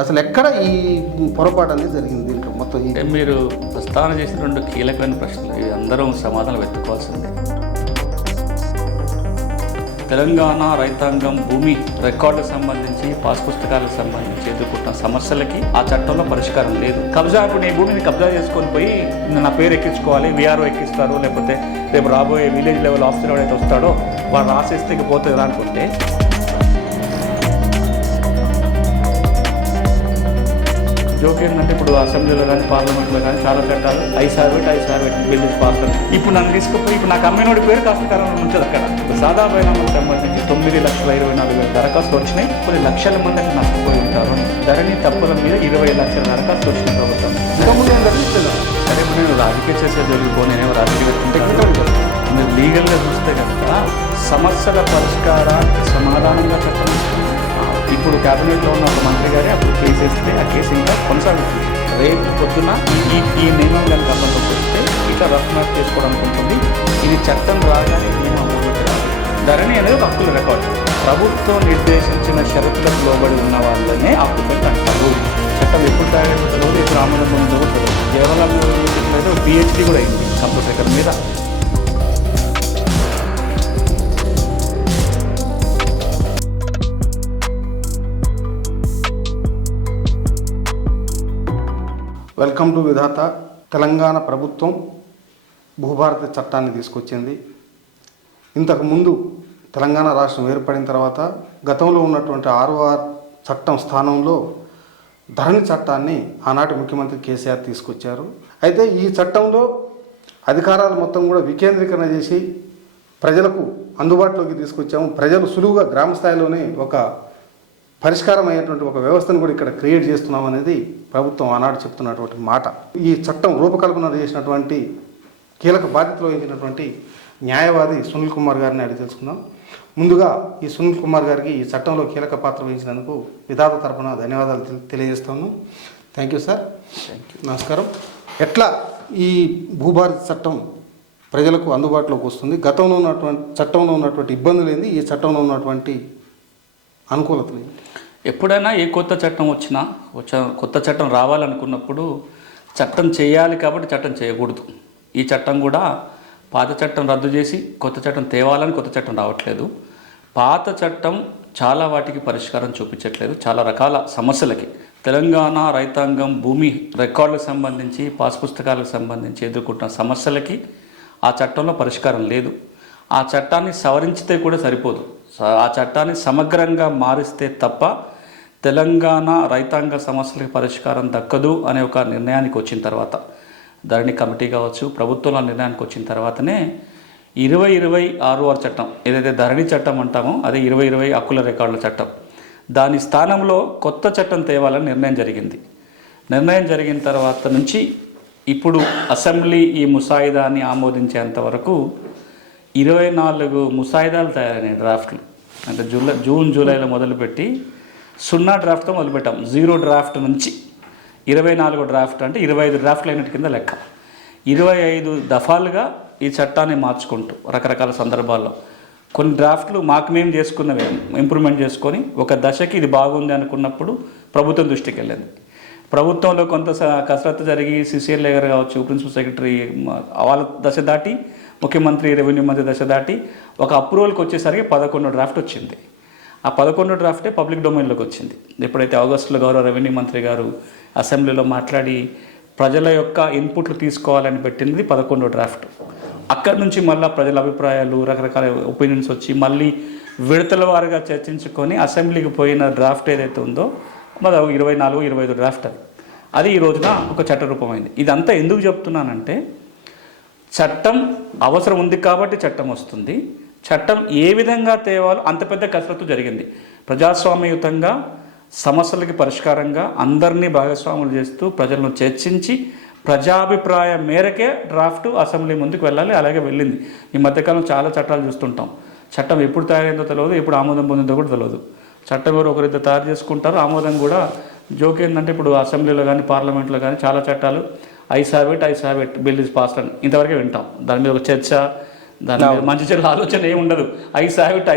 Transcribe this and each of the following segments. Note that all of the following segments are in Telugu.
అసలు ఎక్కడ ఈ పొరపాటు అనేది జరిగింది దీంట్లో మొత్తం అంటే మీరు ప్రస్తావన చేసిన రెండు కీలకమైన ప్రశ్నలు, ఇవి అందరూ సమాధానం వెతుక్కోవాల్సిందే. తెలంగాణ రైతాంగం భూమి రికార్డులకు సంబంధించి పాస్ పుస్తకాలకు సంబంధించి ఎదుర్కొంటున్న సమస్యలకి ఆ చట్టంలో పరిష్కారం లేదు. కబ్జా, ఇప్పుడు నీ భూమిని కబ్జా చేసుకొని పోయి నా పేరు ఎక్కించుకోవాలి, విఆర్ఓ ఎక్కిస్తారు, లేకపోతే రేపు రాబోయే విలేజ్ లెవెల్ ఆఫీసర్ ఎవరైతే వస్తాడో వాడు రాసేస్తే ఇక పోతుంది అనుకుంటే జోక్ ఏంటంటే ఇప్పుడు అసెంబ్లీలో కానీ పార్లమెంట్లో కానీ చాలా చట్టాలు ఐ సార్వెట్ బిల్లు పాస్ అని ఇప్పుడు నన్ను తీసుకుపోయి ఇప్పుడు నాకు అమ్మినోడి పేరు కాస్త కారణం ఉంటుంది అక్కడ. సాదా బైనామాకు సంబంధించి 9,24,000 దరఖాస్తులు వచ్చినాయి. కొన్ని లక్షల మంది అక్కడ నష్టపోయి ఉంటారు. ధరణి తప్పుల మీద 20 లక్షల దరఖాస్తులు వచ్చినాయి ప్రభుత్వం. సరే ఇప్పుడు నేను రాజకీయ చేసే జరిగిపో, నేనేమో రాజకీయ మీరు లీగల్గా చూస్తే కనుక సమస్యల పరిష్కారానికి సమాధానంగా చెప్పండి. ఇప్పుడు క్యాబినెట్లో ఉన్న ఒక మంత్రి గారే అప్పుడు కేసు వేస్తే ఆ కేసు ఇంకా కొనసాగుతుంది. రేపు పొద్దున ఈ నియమం కనుక అమలులోకి వస్తే ఇట్లా రఫ్ మ్యాప్ చేసుకోవడానికి ఉంటుంది. ఇది చట్టం రాగానే నియమం అమలులోకి రాదు. ధరణి అనేది ఒక హక్కుల రికార్డు. ప్రభుత్వం నిర్దేశించిన షరతులకు లోబడి ఉన్న వాళ్ళనే హక్కులు అంటారు. చట్టం ఎప్పుడు తయారైపోతుందో ఇప్పుడు ఆమోదం పొందుతుందో తెలియదు. జవహర్లాల్ నెహ్రూ యూనివర్సిటీలో ఒక PhD కూడా అయింది కంప్యూటర్ సెక్టర్ మీద. వెల్కమ్ టు విధాత. తెలంగాణ ప్రభుత్వం భూభారతి చట్టాన్ని తీసుకొచ్చింది. ఇంతకుముందు తెలంగాణ రాష్ట్రం ఏర్పడిన తర్వాత గతంలో ఉన్నటువంటి 6వ చట్టం స్థానంలో ధరణి చట్టాన్ని ఆనాటి ముఖ్యమంత్రి కేసీఆర్ తీసుకొచ్చారు. అయితే ఈ చట్టంలో అధికారాలు మొత్తం కూడా వికేంద్రీకరణ చేసి ప్రజలకు అందుబాటులోకి తీసుకొచ్చాము. ప్రజలు సులువుగా గ్రామ స్థాయిలోనే ఒక పరిష్కారం అయ్యేటువంటి ఒక వ్యవస్థను కూడా ఇక్కడ క్రియేట్ చేస్తున్నాం అనేది ప్రభుత్వం ఆనాడు చెప్తున్నటువంటి మాట. ఈ చట్టం రూపకల్పన చేసినటువంటి కీలక బాధ్యతలు వహించినటువంటి న్యాయవాది సునీల్ కుమార్ గారిని అడిగి తెలుసుకుందాం. ముందుగా ఈ సునీల్ కుమార్ గారికి ఈ చట్టంలో కీలక పాత్ర వహించినందుకు విధాత తరపున ధన్యవాదాలు తెలియజేస్తాను. Thank you sir. నమస్కారం. ఎట్లా ఈ భూభారతి చట్టం ప్రజలకు అందుబాటులోకి వస్తుంది? గతంలో ఉన్నటువంటి చట్టంలో ఉన్నటువంటి ఇబ్బందులు ఏంది, ఈ చట్టంలో ఉన్నటువంటి అనుకూలతలు? ఎప్పుడైనా ఏ కొత్త చట్టం వచ్చినా కొత్త చట్టం రావాలనుకున్నప్పుడు చట్టం చేయాలి కాబట్టి చట్టం చేయకూడదు. ఈ చట్టం కూడా పాత చట్టం రద్దు చేసి కొత్త చట్టం తేవాలని కొత్త చట్టం రావట్లేదు. పాత చట్టం చాలా వాటికి పరిష్కారం చూపించట్లేదు, చాలా రకాల సమస్యలకి. తెలంగాణ రైతాంగం భూమి రికార్డులకు సంబంధించి పాస్ పుస్తకాలకు సంబంధించి ఎదుర్కొంటున్న సమస్యలకి ఆ చట్టంలో పరిష్కారం లేదు. ఆ చట్టాన్ని సవరించితే కూడా సరిపోదు. ఆ చట్టాన్ని సమగ్రంగా మారిస్తే తప్ప తెలంగాణ రైతాంగ సమస్యలకు పరిష్కారం దక్కదు అనే ఒక నిర్ణయానికి వచ్చిన తర్వాత, ధరణి కమిటీ కావచ్చు ప్రభుత్వంలో నిర్ణయానికి వచ్చిన తర్వాతనే 2026 చట్టం ఏదైతే ధరణి చట్టం అంటామో అదే 2020 హక్కుల రికార్డుల చట్టం, దాని స్థానంలో కొత్త చట్టం తేవాలని నిర్ణయం జరిగింది. నిర్ణయం జరిగిన తర్వాత నుంచి ఇప్పుడు అసెంబ్లీ ఈ ముసాయిదాన్ని ఆమోదించేంత వరకు 24 ముసాయిదాలు తయారైనాయి, డ్రాఫ్ట్లు. అంటే జూన్ జూలైలో మొదలుపెట్టి 0 డ్రాఫ్ట్తో మొదలుపెట్టాం. 0 డ్రాఫ్ట్ నుంచి 24 డ్రాఫ్ట్ అంటే 25 డ్రాఫ్ట్లు అయినట్టు కింద లెక్క. 25 దఫాలుగా ఈ చట్టాన్ని మార్చుకుంటూ రకరకాల సందర్భాల్లో కొన్ని డ్రాఫ్ట్లు మాకు మేము చేసుకున్నవే ఇంప్రూవ్మెంట్ చేసుకొని ఒక దశకి ఇది బాగుంది అనుకున్నప్పుడు ప్రభుత్వం దృష్టికి వెళ్ళింది. ప్రభుత్వంలో కొంత కసరత్తు జరిగి CCL గారు కావచ్చు, ప్రిన్సిపల్ సెక్రటరీ వాళ్ళ దశ దాటి ముఖ్యమంత్రి రెవెన్యూ మంత్రి దశ దాటి ఒక అప్రూవల్కి వచ్చేసరికి 11 డ్రాఫ్ట్ వచ్చింది. ఆ 11 డ్రాఫ్టే పబ్లిక్ డొమైన్లోకి వచ్చింది. ఎప్పుడైతే ఆగస్టులో గౌరవ రెవెన్యూ మంత్రి గారు అసెంబ్లీలో మాట్లాడి ప్రజల యొక్క ఇన్పుట్లు తీసుకోవాలని పెట్టినది 11 డ్రాఫ్ట్. అక్కడి నుంచి మళ్ళీ ప్రజల అభిప్రాయాలు రకరకాల ఒపీనియన్స్ వచ్చి మళ్ళీ విడతల వారుగా చర్చించుకొని అసెంబ్లీకి పోయిన డ్రాఫ్ట్ ఏదైతే ఉందో మరి 24-25 డ్రాఫ్ట్ అది ఈ రోజున ఒక చట్ట రూపమైంది. ఇదంతా ఎందుకు చెప్తున్నానంటే చట్టం అవసరం ఉంది కాబట్టి చట్టం వస్తుంది. చట్టం ఏ విధంగా తేవాలో అంత పెద్ద కసరత్తు జరిగింది. ప్రజాస్వామ్యయుతంగా సమస్యలకి పరిష్కారంగా అందరినీ భాగస్వాములు చేస్తూ ప్రజలను చర్చించి ప్రజాభిప్రాయం మేరకే డ్రాఫ్ట్ అసెంబ్లీ ముందుకు వెళ్ళాలి. అలాగే వెళ్ళింది. ఈ మధ్యకాలం చాలా చట్టాలు చూస్తుంటాం. చట్టం ఎప్పుడు తయారైందో తెలియదు, ఎప్పుడు ఆమోదం పొందిందో కూడా తెలియదు. చట్టం ఎవరు ఒకరిద్దరు తయారు చేసుకుంటారు, ఆమోదం కూడా. జోక్ ఏంటంటే ఇప్పుడు అసెంబ్లీలో కానీ పార్లమెంట్లో కానీ చాలా చట్టాలు ఐ సార్వెట్ బిల్ ఇస్ పాస్డ్ అని ఇంతవరకే వింటాం. దాని మీద ఒక చర్చ, దాని మీద మంచి చెడు ఆలోచన ఏమి ఉండదు. ఐ సార్వెట్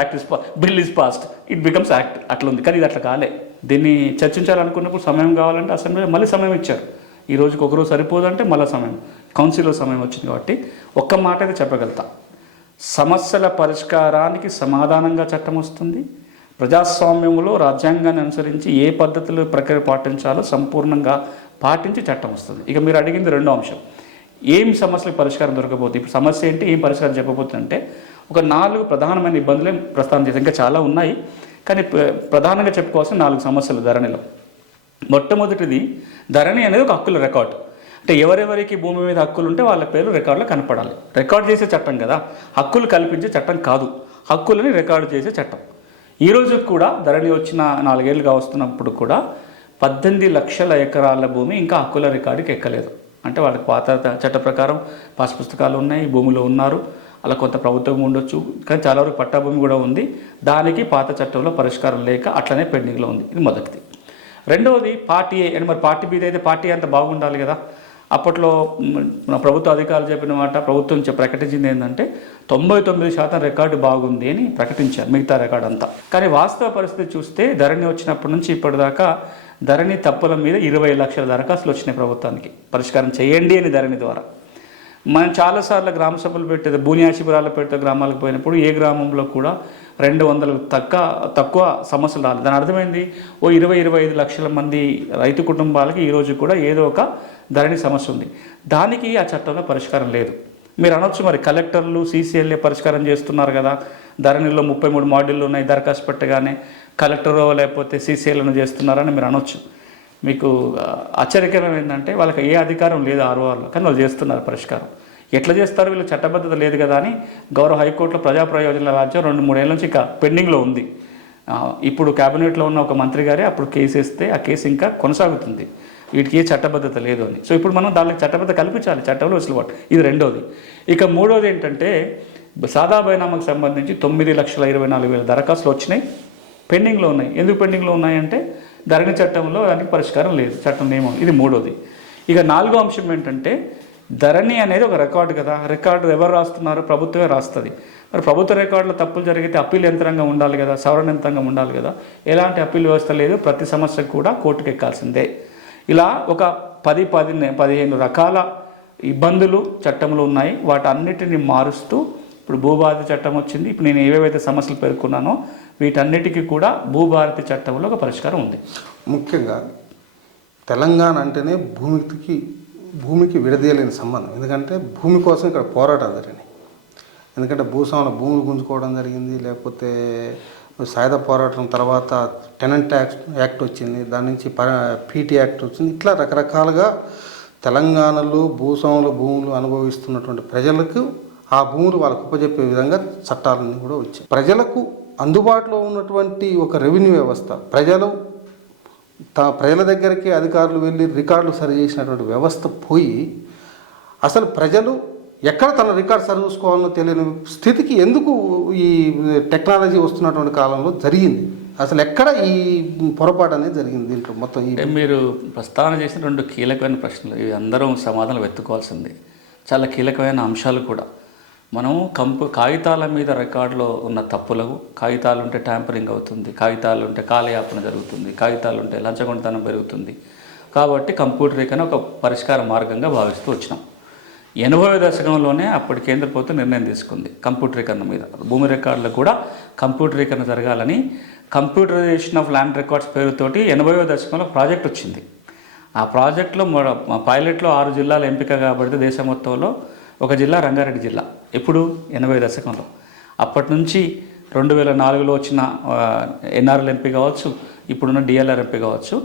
act is bill is passed, it becomes act అట్లా ఉంది. కానీ ఇది అట్లా కాలే. దీన్ని చర్చించాలనుకున్నప్పుడు సమయం కావాలంటే అసెంబ్లీలో మళ్ళీ సమయం ఇచ్చారు. ఈ రోజుకి ఒకరోజు సరిపోదంటే మళ్ళీ సమయం, కౌన్సిల్లో సమయం వచ్చింది. కాబట్టి ఒక్క మాట అయితే చెప్పగలుగుతా, సమస్యల పరిష్కారానికి సమాధానంగా చట్టం వస్తుంది. ప్రజాస్వామ్యంలో రాజ్యాంగాన్ని అనుసరించి ఏ పద్ధతులు ప్రక్రియ పాటించాలో సంపూర్ణంగా పాటించి చట్టం వస్తుంది. ఇక మీరు అడిగింది రెండో అంశం, ఏం సమస్యలకు పరిష్కారం దొరకబోతుంది, ఇప్పుడు సమస్య ఏంటి, ఏం పరిష్కారం చెప్పబోతుంది అంటే ఒక 4 ప్రధానమైన ఇబ్బందులే ప్రస్తావన చేసి, ఇంకా చాలా ఉన్నాయి కానీ ప్రధానంగా చెప్పుకోవాల్సిన 4 సమస్యలు ధరణిలో. మొట్టమొదటిది, ధరణి అనేది ఒక హక్కుల రికార్డు. అంటే ఎవరెవరికి భూమి మీద హక్కులు ఉంటే వాళ్ళ పేర్లు రికార్డులో కనపడాలి. రికార్డు చేసే చట్టం కదా, హక్కులు కల్పించే చట్టం కాదు, హక్కులని రికార్డు చేసే చట్టం. ఈ రోజు కూడా ధరణి వచ్చిన 4 ఏళ్ళుగా వస్తున్నప్పుడు కూడా 18 లక్షల ఎకరాల భూమి ఇంకా హక్కుల రికార్డుకి ఎక్కలేదు. అంటే వాళ్ళకి పాత చట్ట ప్రకారం పాస్ పుస్తకాలు ఉన్నాయి, భూమిలో ఉన్నారు, అలా కొంత ప్రభుత్వం ఉండొచ్చు, కానీ చాలా వరకు పట్టా భూమి కూడా ఉంది. దానికి పాత చట్టంలో పరిష్కారం లేక అట్లనే పెండింగ్లో ఉంది. ఇది మొదటిది. రెండవది పార్టీ ఏ, అంటే మరి పార్టీ బీద అయితే పార్టీ అంత బాగుండాలి కదా. అప్పట్లో మన ప్రభుత్వ అధికారులు చెప్పిన మాట, ప్రభుత్వం ప్రకటించింది ఏంటంటే 99% రికార్డు బాగుంది అని ప్రకటించారు, మిగతా రికార్డు అంతా. కానీ వాస్తవ పరిస్థితి చూస్తే ధరణి వచ్చినప్పటి నుంచి ఇప్పటిదాకా ధరణి తప్పుల మీద 20 లక్షల దరఖాస్తులు వచ్చినాయి ప్రభుత్వానికి, పరిష్కారం చేయండి అని ధరణి ద్వారా. మనం చాలాసార్లు గ్రామ సభలు పెట్టేది, బూనియా శిబిరాలు పెడితే గ్రామాలకు పోయినప్పుడు ఏ గ్రామంలో కూడా 200 తక్కువ సమస్యలు రాలేదు. దాని అర్థమైంది, ఓ 20-25 లక్షల మంది రైతు కుటుంబాలకి ఈరోజు కూడా ఏదో ఒక ధరణి సమస్య ఉంది. దానికి ఆ చట్టంలో పరిష్కారం లేదు. మీరు అనొచ్చు, మరి కలెక్టర్లు సీసీఎల్ఏ పరిష్కారం చేస్తున్నారు కదా, ధరణిలో 33 మాడ్యూళ్ళు ఉన్నాయి, దరఖాస్తు పెట్టగానే కలెక్టర్ లేకపోతే సీసీఎల్ఏను చేస్తున్నారని మీరు అనొచ్చు. మీకు ఆశ్చర్యకరం ఏంటంటే వాళ్ళకి ఏ అధికారం లేదు ఆర్ఓఆర్లో, కానీ వాళ్ళు చేస్తున్నారు పరిష్కారం. ఎట్లా చేస్తారు, వీళ్ళు చట్టబద్ధత లేదు కదా అని గౌరవ హైకోర్టులో ప్రజా ప్రయోజనాల రాజ్యం 2-3 ఏళ్ళ నుంచి ఇంకా పెండింగ్లో ఉంది. ఇప్పుడు క్యాబినెట్లో ఉన్న ఒక మంత్రి గారే అప్పుడు కేసు వేస్తే ఆ కేసు ఇంకా కొనసాగుతుంది, వీటికి ఏ చట్టబద్ధత లేదు అని. సో ఇప్పుడు మనం దానికి చట్టబద్ధత కల్పించాలి, చట్టంలో వెసులుబాటు. ఇది రెండోది. ఇక మూడోది ఏంటంటే, సాదా బైనామాకు సంబంధించి 9,24,000 దరఖాస్తులు వచ్చినాయి, పెండింగ్లో ఉన్నాయి. ఎందుకు పెండింగ్లో ఉన్నాయంటే ధరణి చట్టంలో దానికి పరిష్కారం లేదు, చట్టం నియమం. ఇది మూడోది. ఇక 4వ అంశం ఏంటంటే, ధరణి అనేది ఒక రికార్డు కదా, రికార్డు ఎవరు రాస్తున్నారు, ప్రభుత్వమే రాస్తుంది. మరి ప్రభుత్వ రికార్డులో తప్పులు జరిగితే అప్పీల్ యంత్రాంగం ఉండాలి కదా, సవరణ యంత్రాంగం ఉండాలి కదా. ఎలాంటి అప్పీల్ వ్యవస్థ లేదు, ప్రతి సమస్యకు కూడా కోర్టుకు ఎక్కాల్సిందే. ఇలా ఒక 10-15 రకాల ఇబ్బందులు చట్టంలో ఉన్నాయి. వాటన్నిటిని మారుస్తూ ఇప్పుడు భూభారతి చట్టం వచ్చింది. ఇప్పుడు నేను ఏవేవైతే సమస్యలు పేర్కొన్నానో వీటన్నిటికీ కూడా భూభారతి చట్టంలో ఒక పరిష్కారం ఉంది. ముఖ్యంగా తెలంగాణ అంటేనే భూమికి విడదీయలేని సంబంధం. ఎందుకంటే భూమి కోసం ఇక్కడ పోరాటాలు జరిగినాయి. ఎందుకంటే భూములు గుంజుకోవడం జరిగింది, లేకపోతే సాయుధ పోరాటం తర్వాత టెనెంట్ యాక్ట్ వచ్చింది, దాని నుంచి పీటీ యాక్ట్ వచ్చింది. ఇట్లా రకరకాలుగా తెలంగాణలో భూములు అనుభవిస్తున్నటువంటి ప్రజలకు ఆ భూములు వాళ్ళకు ఉపజెప్పే విధంగా చట్టాలన్నీ కూడా వచ్చాయి. ప్రజలకు అందుబాటులో ఉన్నటువంటి ఒక రెవెన్యూ వ్యవస్థ, ప్రజల దగ్గరికి అధికారులు వెళ్ళి రికార్డులు సరి చేసినటువంటి వ్యవస్థ పోయి అసలు ప్రజలు ఎక్కడ తన రికార్డు సరి చూసుకోవాలో తెలియని స్థితికి ఎందుకు ఈ టెక్నాలజీ వస్తున్నటువంటి కాలంలో జరిగింది. అసలు ఎక్కడ ఈ పొరపాటు అనేది జరిగింది దీంట్లో మొత్తం? మీరు ప్రస్తావన చేసిన 2 కీలకమైన ప్రశ్నలు, ఇవి అందరం సమాధానం వెతుక్కోవాల్సింది. చాలా కీలకమైన అంశాలు కూడా. మనం కాగితాల మీద రికార్డులో ఉన్న తప్పులకు, కాగితాలు ఉంటే ట్యాంపరింగ్ అవుతుంది, కాగితాలు ఉంటే కాలయాపన జరుగుతుంది, కాగితాలు ఉంటే లంచగొండితనం పెరుగుతుంది. కాబట్టి కంప్యూటరీకరణ ఒక పరిష్కార మార్గంగా భావిస్తూ వచ్చినాం. 80వ దశకంలోనే అప్పటి కేంద్ర ప్రభుత్వం నిర్ణయం తీసుకుంది కంప్యూటరీకరణ మీద. భూమి రికార్డులకు కూడా కంప్యూటరీకరణ జరగాలని కంప్యూటరైజేషన్ ఆఫ్ ల్యాండ్ రికార్డ్స్ పేరుతోటి 80వ దశకంలో ప్రాజెక్ట్ వచ్చింది. ఆ ప్రాజెక్టులో పైలట్లో 6 జిల్లాలు ఎంపిక కాబడితే దేశం మొత్తంలో ఒక జిల్లా రంగారెడ్డి జిల్లా. ఎప్పుడు 80వ దశకంలో. అప్పటి నుంచి 2004లో వచ్చిన ఎన్ఆర్ఎల్ ఎంపీ కావచ్చు, ఇప్పుడున్న డిఎల్ఆర్ ఎంపీ కావచ్చు,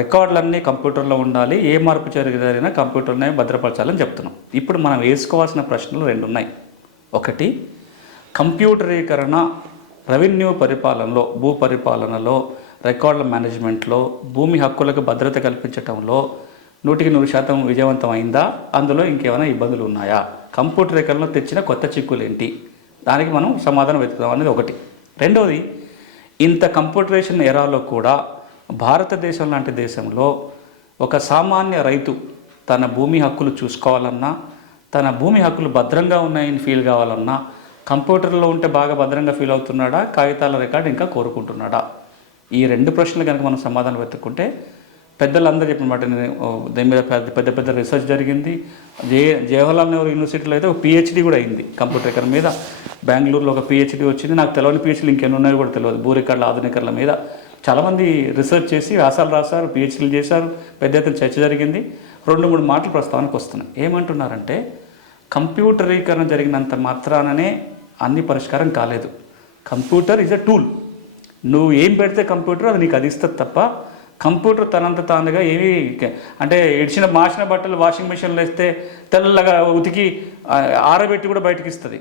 రికార్డులన్నీ కంప్యూటర్లో ఉండాలి, ఏ మార్పు జరిగినా కంప్యూటర్నే భద్రపరచాలని చెప్తున్నాం. ఇప్పుడు మనం వేసుకోవాల్సిన ప్రశ్నలు 2 ఉన్నాయి. ఒకటి, కంప్యూటరీకరణ రెవెన్యూ పరిపాలనలో, భూ పరిపాలనలో, రికార్డుల మేనేజ్మెంట్లో, భూమి హక్కులకు భద్రత కల్పించడంలో 100% విజయవంతం అయిందా, అందులో ఇంకేమైనా ఇబ్బందులు ఉన్నాయా, కంప్యూటరీకరణలో తెచ్చిన కొత్త చిక్కులు ఏంటి, దానికి మనం సమాధానం వెతుకుదాం అనేది ఒకటి. రెండవది, ఇంత కంప్యూటరైజేషన్ ఎరాలో కూడా భారతదేశం లాంటి దేశంలో ఒక సామాన్య రైతు తన భూమి హక్కులు చూసుకోవాలన్నా, తన భూమి హక్కులు భద్రంగా ఉన్నాయని ఫీల్ కావాలన్నా కంప్యూటర్లో ఉంటే బాగా భద్రంగా ఫీల్ అవుతున్నాడా, కాగితాల రికార్డు ఇంకా కోరుకుంటున్నాడా? ఈ 2 ప్రశ్నలు కనుక మనం సమాధానం వెతుక్కుంటే పెద్దలందరూ చెప్పిన మాట దీని మీద పెద్ద పెద్ద రీసెర్చ్ జరిగింది. జవహర్లాల్ నెహ్రూ యూనివర్సిటీలో అయితే ఒక పిహెచ్డి కూడా అయింది కంప్యూటర్ రికార్డ్ మీద. బెంగళూరులో ఒక పిహెచ్డి వచ్చింది. నాకు తెలియని పిహెచ్డీలు ఇంకెన్ని ఉన్నాయో కూడా తెలియదు. భూ రికార్డుల ఆధునికరణ మీద చాలామంది రీసెర్చ్ చేసి వ్యాసాలు రాశారు, పిహెచ్డీలు చేశారు, పెద్ద ఎత్తున చర్చ జరిగింది. 2-3 మాటలు ప్రస్తావనకు వస్తున్నాయి. ఏమంటున్నారంటే కంప్యూటరీకరణ జరిగినంత మాత్రాననే అన్ని పరిష్కారం కాలేదు. Computer is a tool. నువ్వు ఏం పెడితే కంప్యూటర్ అది నీకు అది ఇస్తుంది తప్ప కంప్యూటర్ తనంత తానుగా ఏమీ అంటే మాసిన బట్టలు వాషింగ్ మిషన్లో వేస్తే తెల్లగా ఉతికి ఆరబెట్టి కూడా బయటకి ఇస్తుంది.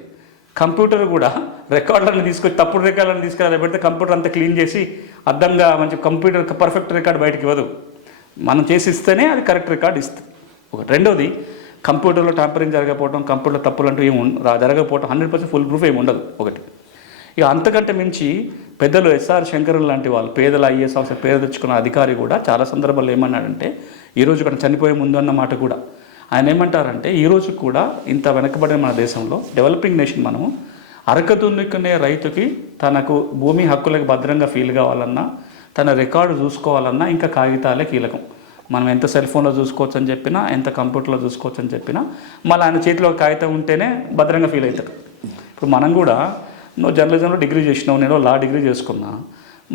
కంప్యూటర్ కూడా రికార్డులను తీసుకొచ్చి తప్పుడు రికార్డులను తీసుకెళ్ళి పెడితే కంప్యూటర్ అంతా క్లీన్ చేసి అద్దంగా మంచి కంప్యూటర్ పర్ఫెక్ట్ రికార్డు బయటకి ఇవ్వదు. మనం చేసి ఇస్తేనే అది కరెక్ట్ రికార్డు ఇస్తుంది. ఒకటి. రెండోది, కంప్యూటర్లో ట్యాంపరింగ్ జరగకపోవడం, కంప్యూటర్ తప్పులు అంటూ ఏమి జరగకపోవడం 100% ఫుల్ ప్రూఫ్ ఏమి ఉండదు. ఒకటి. ఇక అంతకంటే మించి పెద్దలు ఎస్ఆర్ శంకరులు లాంటి వాళ్ళు పేదల ఐఏఎస్ ఆఫీసర్ పేరు తెచ్చుకున్న అధికారి కూడా చాలా సందర్భాల్లో ఏమన్నాడంటే, ఈరోజు ఇక్కడ చనిపోయే ముందు అన్న మాట కూడా ఆయన ఏమంటారంటే, ఈరోజు కూడా ఇంత వెనకబడిన మన దేశంలో డెవలపింగ్ నేషన్ మనము అరక దున్నుకునే రైతుకి తనకు భూమి హక్కులకు భద్రంగా ఫీల్ కావాలన్నా, తన రికార్డు చూసుకోవాలన్నా ఇంకా కాగితాలే కీలకం. మనం ఎంత సెల్ ఫోన్లో చూసుకోవచ్చు అని చెప్పినా, ఎంత కంప్యూటర్లో చూసుకోవచ్చు అని చెప్పినా, మళ్ళీ ఆయన చేతిలో కాగితం ఉంటేనే భద్రంగా ఫీల్ అవుతాడు. ఇప్పుడు మనం కూడా నువ్వు జర్నలిజంలో డిగ్రీ చేసినావు, నేను లా డిగ్రీ చేసుకున్నా,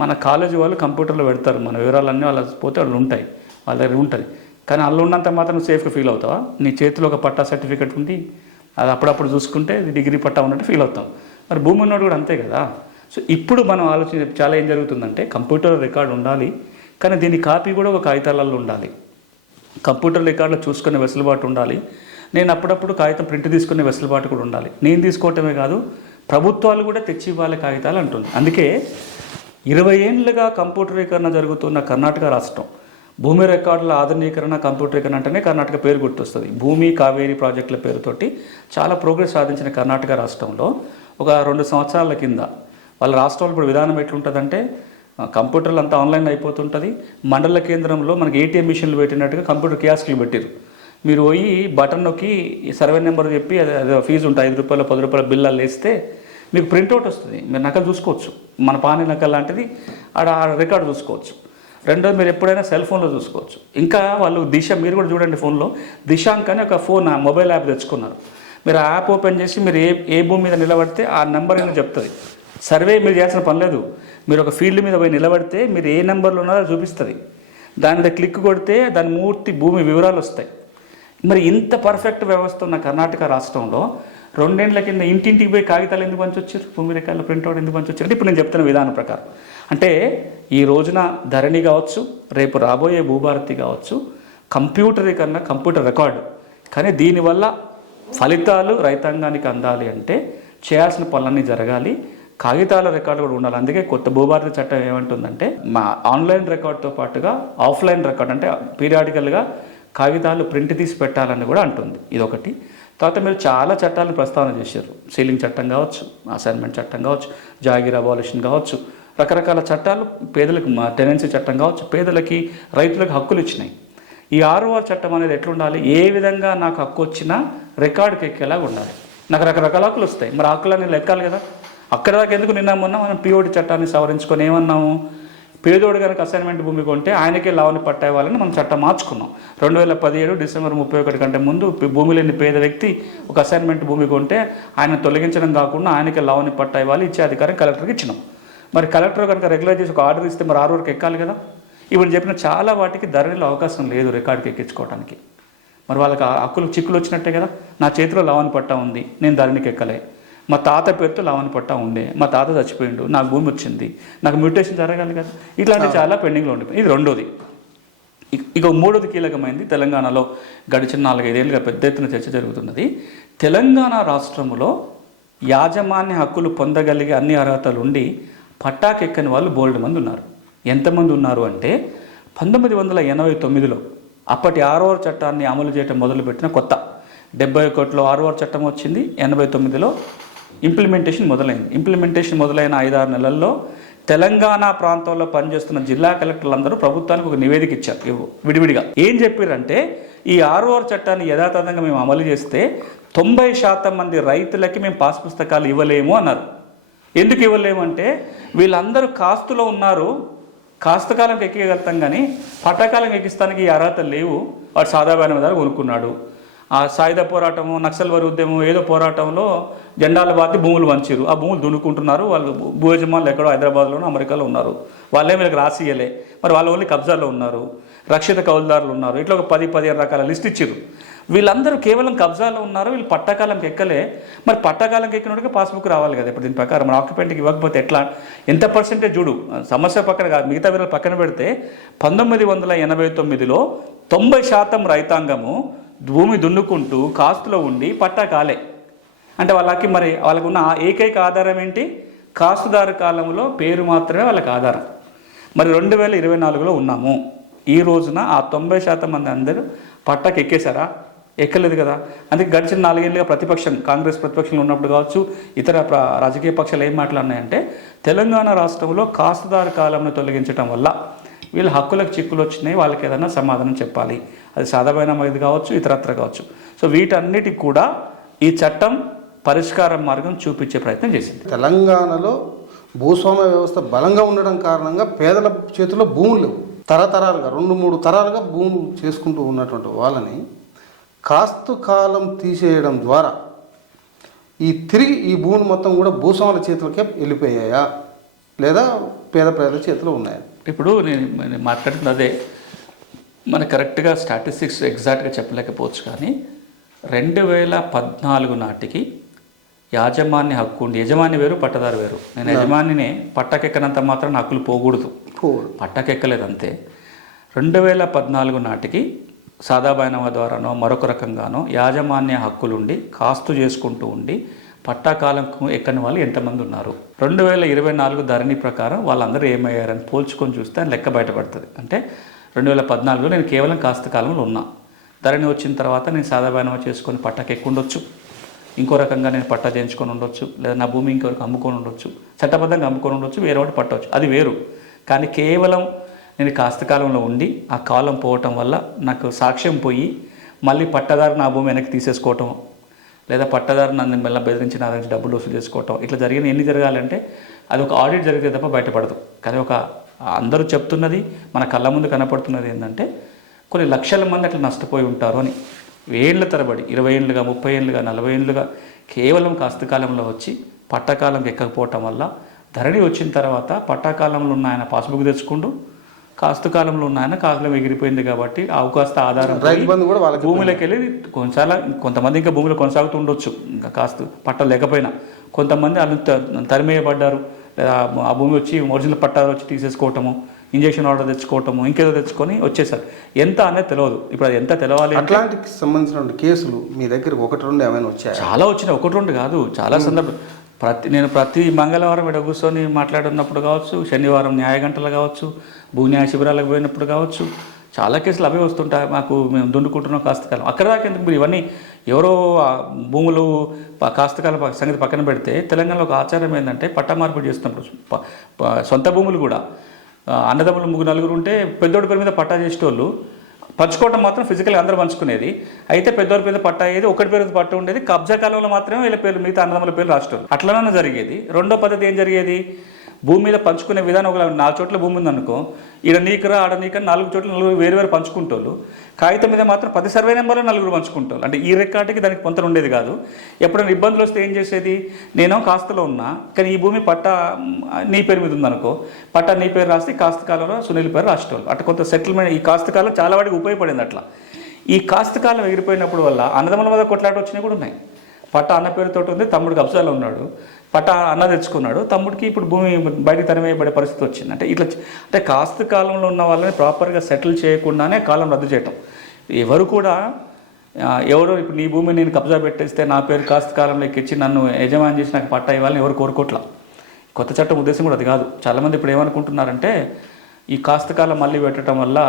మన కాలేజీ వాళ్ళు కంప్యూటర్లో పెడతారు, మన వివరాలన్నీ వాళ్ళ పోతే వాళ్ళు ఉంటాయి, వాళ్ళ దగ్గర ఉంటుంది. కానీ వాళ్ళు ఉన్నంత మాత్రం నువ్వు సేఫ్గా ఫీల్ అవుతావా? నీ చేతిలో ఒక పట్టా సర్టిఫికేట్ ఉంది, అది అప్పుడప్పుడు చూసుకుంటే డిగ్రీ పట్టా ఉన్నట్టు ఫీల్ అవుతాం. మరి భూమి ఉన్నోడు కూడా అంతే కదా. సో ఇప్పుడు మనం ఆలోచన చాలా ఏం జరుగుతుందంటే, కంప్యూటర్ రికార్డు ఉండాలి, కానీ దీని కాపీ కూడా ఒక కాగితాలలో ఉండాలి. కంప్యూటర్ రికార్డులో చూసుకునే వెసులుబాటు ఉండాలి. నేను అప్పుడప్పుడు కాగితం ప్రింట్ తీసుకునే వెసులుబాటు కూడా ఉండాలి. నేను తీసుకోవటమే కాదు, ప్రభుత్వాలు కూడా తెచ్చి ఇవ్వాలి కాగితాలు అంటుంది. అందుకే 20 ఏళ్ళుగా కంప్యూటరీకరణ జరుగుతున్న కర్ణాటక రాష్ట్రం భూమి రికార్డుల ఆధునీకరణ, కంప్యూటరీకరణ అంటేనే కర్ణాటక పేరు గుర్తొస్తుంది. భూమి కావేరీ ప్రాజెక్టుల పేరుతోటి చాలా ప్రోగ్రెస్ సాధించిన కర్ణాటక రాష్ట్రంలో ఒక 2 సంవత్సరాల కింద వాళ్ళ రాష్ట్రంలో ఇప్పుడు విధానం ఎట్లుంటుందంటే, కంప్యూటర్లు అంతా ఆన్లైన్ అయిపోతుంటుంది. మండల కేంద్రంలో మనకి ఏటీఎం మిషన్లు పెట్టినట్టుగా కంప్యూటర్ కియాస్క్లు పెట్టారు. మీరు పోయి బటన్ నొక్కి సర్వే నెంబర్ చెప్పి అది ఫీజు ఉంటుంది, 5 రూపాయలు 10 రూపాయల బిల్లు వేస్తే మీకు ప్రింట్అవుట్ వస్తుంది. మీరు నకలు చూసుకోవచ్చు, మన పానీ నకలు లాంటిది ఆడ రికార్డు చూసుకోవచ్చు. రెండోది, మీరు ఎప్పుడైనా సెల్ ఫోన్లో చూసుకోవచ్చు. ఇంకా వాళ్ళు దిశ, మీరు కూడా చూడండి ఫోన్లో దిశాంక్ అని ఒక మొబైల్ యాప్ తెచ్చుకున్నారు. మీరు ఆ యాప్ ఓపెన్ చేసి మీరు ఏ భూమి మీద నిలబడితే ఆ నెంబర్ ఏమో చెప్తుంది. సర్వే మీరు చేయాల్సిన పని లేదు. మీరు ఒక ఫీల్డ్ మీద పోయి నిలబడితే మీరు ఏ నెంబర్లో ఉన్నారో చూపిస్తుంది. దాని మీద క్లిక్ కొడితే దాని పూర్తి భూమి వివరాలు వస్తాయి. మరి ఇంత పర్ఫెక్ట్ వ్యవస్థ ఉన్న కర్ణాటక రాష్ట్రంలో 2 ఏళ్ల కింద ఇంటింటికి పోయి కాగితాలు ఎందుకు పంచొచ్చారు, భూమి రికార్డుల ప్రింట్అవుట్ ఎందుకు పంచొచ్చారు అంటే ఇప్పుడు నేను చెప్తున్న విధానం ప్రకారం. అంటే ఈ రోజున ధరణి కావచ్చు, రేపు రాబోయే భూభారతి కావచ్చు, కంప్యూటరీకరణ, కంప్యూటర్ రికార్డు. కానీ దీనివల్ల ఫలితాలు రైతాంగానికి అందాలి అంటే చేయాల్సిన పనులన్నీ జరగాలి, కాగితాల రికార్డు కూడా ఉండాలి. అందుకే కొత్త భూభారతి చట్టం ఏమంటుందంటే, మా ఆన్లైన్ రికార్డుతో పాటుగా ఆఫ్లైన్ రికార్డు అంటే పీరియాడికల్గా కాగితాలు ప్రింట్ తీసి పెట్టాలని కూడా అంటుంది. ఇదొకటి. తర్వాత మీరు చాలా చట్టాలను ప్రస్తావన చేశారు. సీలింగ్ చట్టం కావచ్చు, అసైన్మెంట్ చట్టం కావచ్చు, జాగీర్ అబాలిషన్ కావచ్చు, రకరకాల చట్టాలు. పేదలకు టెనెన్సీ చట్టం కావచ్చు, పేదలకి రైతులకు హక్కులు ఇచ్చినాయి. ఈ 6వ చట్టం అనేది ఎట్లుండాలి, ఏ విధంగా నాకు హక్కు వచ్చినా రికార్డుకి ఎక్కేలాగా ఉండాలి. నాకు రకరకాల హక్కులు వస్తాయి, మరి హక్కులన్నీ లెక్కాలి కదా. అక్కడ దాకా ఎందుకు నిన్న మొన్న మనం పిఓడి చట్టాన్ని సవరించుకొని ఏమన్నాము, పేదోడు కనుక అసైన్మెంట్ భూమి కొంటే ఆయనకే లావని పట్టా ఇవ్వాలని మనం చట్టం మార్చుకున్నాం. 2017 డిసెంబర్ 31 కంటే ముందు భూమి లేని పేద వ్యక్తి ఒక అసైన్మెంట్ భూమి కొంటే ఆయన తొలగించడం కాకుండా ఆయనకే లావని పట్టా ఇవ్వాలి, ఇచ్చే అధికారం కలెక్టర్కి ఇచ్చినాం. మరి కలెక్టర్ కనుక రెగ్యులర్ చేసి ఒక ఆర్డర్ ఇస్తే మరి 6 వరకు ఎక్కాలి కదా. ఇప్పుడు చెప్పిన చాలా వాటికి ధరణిలో అవకాశం లేదు రికార్డుకి ఎక్కించుకోవడానికి. మరి వాళ్ళకి హక్కులు చిక్కులు వచ్చినట్టే కదా. నా చేతిలో లావని పట్టా ఉంది, నేను ధరణికి ఎక్కలే. మా తాత పేరుతో లావని పట్టా ఉండే, మా తాత చచ్చిపోయిండు, నాకు భూమి వచ్చింది, నాకు మ్యూటేషన్ జరగాలి కదా. ఇట్లాంటివి చాలా పెండింగ్లో ఉండిపోయి. ఇది రెండోది. ఇక మూడోది కీలకమైంది, తెలంగాణలో గడిచిన 4-5 ఏళ్ళుగా పెద్ద ఎత్తున చర్చ జరుగుతున్నది. తెలంగాణ రాష్ట్రంలో యాజమాన్య హక్కులు పొందగలిగే అన్ని అర్హతలు ఉండి పట్టాకెక్కని వాళ్ళు బోల్డ్ మంది ఉన్నారు. ఎంతమంది ఉన్నారు అంటే 1989లో అప్పటి 6వ చట్టాన్ని అమలు చేయడం మొదలుపెట్టిన కొత్త 71లో 6వ చట్టం వచ్చింది, 89లో ఇంప్లిమెంటేషన్ మొదలైంది. ఇంప్లిమెంటేషన్ మొదలైన 5-6 నెలల్లో తెలంగాణ ప్రాంతంలో పనిచేస్తున్న జిల్లా కలెక్టర్లందరూ ప్రభుత్వానికి ఒక నివేదిక ఇచ్చారు విడివిడిగా. ఏం చెప్పారంటే, ఈ 6వ చట్టాన్ని యథాతథంగా మేము అమలు చేస్తే 90% మంది రైతులకి మేము పాస్ పుస్తకాలు ఇవ్వలేము అన్నారు. ఎందుకు ఇవ్వలేము అంటే, వీళ్ళందరూ కాస్తులో ఉన్నారు, కాస్త కాలంకి ఎక్కియగలుగుతాం కానీ పట్టాకాలం ఎక్కిస్తానికి ఈ అర్హతలు లేవు. వాడు సాదాబాయిన మీద కొనుక్కున్నాడు. ఆ సాయుధ పోరాటము, నక్సల్వారి ఉద్యమం, ఏదో పోరాటంలో జెండాలు బాతి భూములు వంచారు. ఆ భూములు దున్నుకుంటున్నారు. వాళ్ళు భూ యజమానులు ఎక్కడో హైదరాబాద్లోనో అమెరికాలో ఉన్నారు. వాళ్ళే వీళ్ళకి రాసియలే, మరి వాళ్ళ ఓన్లీ కబ్జాలో ఉన్నారు. రక్షిత కౌలుదారులు ఉన్నారు. ఇట్లా ఒక 10-15 రకాల లిస్ట్ ఇచ్చారు. వీళ్ళందరూ కేవలం కబ్జాలో ఉన్నారు. వీళ్ళు పట్టాకాలంకి ఎక్కలే. మరి పట్టాకాలంకి ఎక్కినోడికి పాస్బుక్ రావాలి కదా. ఇప్పుడు దీని ప్రకారం మన ఆక్యుపెంట్కి ఇవ్వకపోతే ఎట్లా? ఎంత పర్సెంటేజ్ చూడు, సమస్య పక్కన కాదు, మిగతా వీళ్ళు పక్కన పెడితే 1989లో 90% రైతాంగము భూమి దున్నుకుంటూ కాస్తులో ఉండి పట్టా కాలే. అంటే వాళ్ళకి మరి వాళ్ళకున్న ఏకైక ఆధారం ఏంటి? కాస్తుదారు కాలంలో పేరు మాత్రమే వాళ్ళకి ఆధారం. మరి 2024లో ఉన్నాము. ఈ రోజున ఆ 90% మంది అందరూ పట్టాకి ఎక్కేశారా? ఎక్కలేదు కదా. అందుకే గడిచిన 4 ఏళ్ళుగా ప్రతిపక్షం, కాంగ్రెస్ ప్రతిపక్షంలో ఉన్నప్పుడు కావచ్చు, ఇతర రాజకీయ పక్షాలు ఏం మాట్లాడినాయంటే తెలంగాణ రాష్ట్రంలో కాస్తుదారు కాలంను తొలగించడం వల్ల వీళ్ళ హక్కులకు చిక్కులు వచ్చినాయి, వాళ్ళకి ఏదైనా సమాధానం చెప్పాలి. అది సాధారణ ఇది కావచ్చు, ఇతరత్ర కావచ్చు. సో వీటన్నిటికి కూడా ఈ చట్టం పరిష్కారం మార్గం చూపించే ప్రయత్నం చేసింది. తెలంగాణలో భూస్వామ్య వ్యవస్థ బలంగా ఉండడం కారణంగా పేదల చేతుల్లో భూములు లేవు. తరతరాలుగా 2-3 తరాలుగా భూములు చేసుకుంటూ ఉన్నటువంటి వాళ్ళని కాస్తు కాలం తీసేయడం ద్వారా తిరిగి ఈ భూములు మొత్తం కూడా భూస్వాముల చేతులకే వెళ్ళిపోయాయా లేదా పేద ప్రజల చేతిలో ఉన్నాయా? ఇప్పుడు నేను మాట్లాడుతుంది అదే. మనకు కరెక్ట్గా స్టాటిస్టిక్స్ ఎగ్జాక్ట్గా చెప్పలేకపోవచ్చు, కానీ 2014 నాటికి యాజమాన్య హక్కు ఉండి, యజమాని వేరు పట్టదారు వేరు. నేను యజమానినే పట్టకెక్కనంత మాత్రం హక్కులు పోకూడదు, పట్టకెక్కలేదు అంతే. 2014 నాటికి సాదాబాయినవ ద్వారానో మరొక రకంగానో యాజమాన్య హక్కులుండి కాస్తు చేసుకుంటూ ఉండి పట్టాకాలంకు ఎక్కని వాళ్ళు ఎంతమంది ఉన్నారు? 2024 ధరణి ప్రకారం వాళ్ళందరూ ఏమయ్యారని పోల్చుకొని చూస్తే లెక్క బయటపడుతుంది. అంటే 2014లో నేను కేవలం కాస్త కాలంలో ఉన్నా. ధరణి వచ్చిన తర్వాత నేను సాదాబాయినవ చేసుకొని పట్టాకి ఎక్కువ ఉండొచ్చు, ఇంకో రకంగా నేను పట్టా చేయించుకొని ఉండొచ్చు, లేదా నా భూమి ఇంకొకరికి అమ్ముకొని ఉండొచ్చు, చట్టబద్ధంగా అమ్ముకొని ఉండొచ్చు, వేరే ఒకటి పట్టవచ్చు, అది వేరు. కానీ కేవలం నేను కాస్త కాలంలో ఉండి ఆ కాలం పోవటం వల్ల నాకు సాక్ష్యం పోయి మళ్ళీ పట్టదారు నా భూమి వెనక్కి తీసేసుకోవటం, లేదా పట్టదారు నన్ను మెల్ల బెదిరించి నా దగ్గర డబ్బులు వసూలు చేసుకోవటం, ఇట్లా జరిగిన ఎన్ని జరగాలంటే అది ఒక ఆడిట్ జరిగితే తప్ప బయటపడదు. కానీ అందరూ చెప్తున్నది, మన కళ్ళ ముందు కనపడుతున్నది ఏంటంటే కొన్ని లక్షల మంది అట్లా నష్టపోయి ఉంటారు అని. ఏళ్ళ తరబడి 20 ఏళ్ళుగా, 30 ఏళ్ళుగా, 40 ఏళ్ళుగా కేవలం కాస్తకాలంలో వచ్చి పట్టాకాలం ఎక్కకపోవటం వల్ల ధరణి వచ్చిన తర్వాత పట్టాకాలంలో ఉన్న ఆయన పాస్బుక్ తెచ్చుకుంటూ, కాస్తకాలంలో ఉన్న ఆయన కాలం ఎగిరిపోయింది కాబట్టి అవకాశ ఆధారం భూమిలోకి వెళ్ళి కొంతమంది ఇంకా భూమిలో కొనసాగుతూ ఉండొచ్చు, ఇంకా కాస్త పట్టాలు లేకపోయినా. కొంతమంది వాళ్ళు తరిమేయబడ్డారు, లేదా ఆ భూమి వచ్చి ఒరిజినల్ పట్టాలు వచ్చి తీసేసుకోవటము, ఇంజక్షన్ ఆర్డర్ తెచ్చుకోవటము, ఇంకేదో తెచ్చుకొని వచ్చేసారు. ఎంత అనేది తెలియదు. ఇప్పుడు అది ఎంత తెలవాలి? అట్లాంటికి సంబంధించిన కేసులు మీ దగ్గర 1-2 ఏమైనా వచ్చాయి? చాలా వచ్చినాయి, 1-2 కాదు, చాలా సందర్భం. నేను ప్రతి మంగళవారం ఇక్కడ కూర్చొని మాట్లాడున్నప్పుడు కావచ్చు, శనివారం న్యాయ గంటలు కావచ్చు, భూ న్యాయ శిబిరాలకు పోయినప్పుడు కావచ్చు, చాలా కేసులు అవే వస్తుంటాయి. మాకు మేము దున్నుకుంటున్నాం కాస్తకాలం. అక్కడ దాకా ఎందుకు మీరు ఇవన్నీ ఎవరో భూములు కాస్తకాలం సంగతి పక్కన పెడితే, తెలంగాణలో ఒక ఆచారం ఏంటంటే పట్టా మార్పిడి చేస్తున్నప్పుడు సొంత భూములు కూడా అన్నదమ్ములు 3-4 ఉంటే పెద్దోడి పేరు మీద పట్టా చేసేటోళ్ళు పంచుకోవటం మాత్రం ఫిజికల్గా అందరూ పంచుకునేది. అయితే పెద్దోడి పేరు పట్టా అయ్యేది, ఒకటి పేరు పట్ట ఉండేది. కబ్జా కాలంలో మాత్రమే వీళ్ళ పేరు, మిగతా అన్నదమ్ముల పేరు రాష్ట్రాలు అట్లనే జరిగేది. రెండో పద్ధతి ఏం జరిగేది? భూమి మీద పంచుకునే విధానం. ఒక 4 చోట్ల భూమి ఉందనుకో, ఈడ నీకరా ఆడ నీకరా 4 చోట్ల 4 వేరు పంచుకుంటోళ్ళు. కాగితం మీద మాత్రం 10 సర్వే నెంబర్లో 4 పంచుకుంటోళ్ళు. అంటే ఈ రికార్డుకి దానికి పొంతన ఉండేది కాదు. ఎప్పుడైనా ఇబ్బందులు వస్తే ఏం చేసేది? నేను కాస్తలో ఉన్నా, కానీ ఈ భూమి పట్టా నీ పేరు మీద ఉందనుకో, పట్టా నీ పేరు రాస్తే కాస్త కాలంలో సునీల్ పేరు రాసేటోళ్ళు. అట్లా కొంత సెటిల్మెంట్ ఈ కాస్త కాలం చాలా వాడికి ఉపయోగపడింది. అట్లా ఈ కాస్త కాలం ఎగిరిపోయినప్పుడు వల్ల అన్నదమ్ముల మీద కొట్లాట వచ్చినవి కూడా ఉన్నాయి. పట్టా అన్న పేరుతో ఉంది, తమ్ముడు కబ్జాలో ఉన్నాడు, పట్టా అన్న తెచ్చుకున్నాడు, తమ్ముడికి ఇప్పుడు భూమి బయటికి తరిమేయబడే పరిస్థితి వచ్చింది. అంటే ఇట్లా అంటే కాస్త కాలంలో ఉన్న వాళ్ళని ప్రాపర్గా సెటిల్ చేయకుండానే కాలం రద్దు చేయటం. ఎవరు కూడా ఎవరో ఇప్పుడు నీ భూమి నేను కబ్జా పెట్టేస్తే నా పేరు కాస్త కాలంలో ఎక్కించి నన్ను యజమాని చేసి నాకు పట్టా ఇవ్వాలని ఎవరు కోరుకోట్లా. కొత్త చట్టం ఉద్దేశం కూడా అది కాదు. చాలామంది ఇప్పుడు ఏమనుకుంటున్నారంటే ఈ కాస్త కాలం మళ్ళీ పెట్టడం వల్ల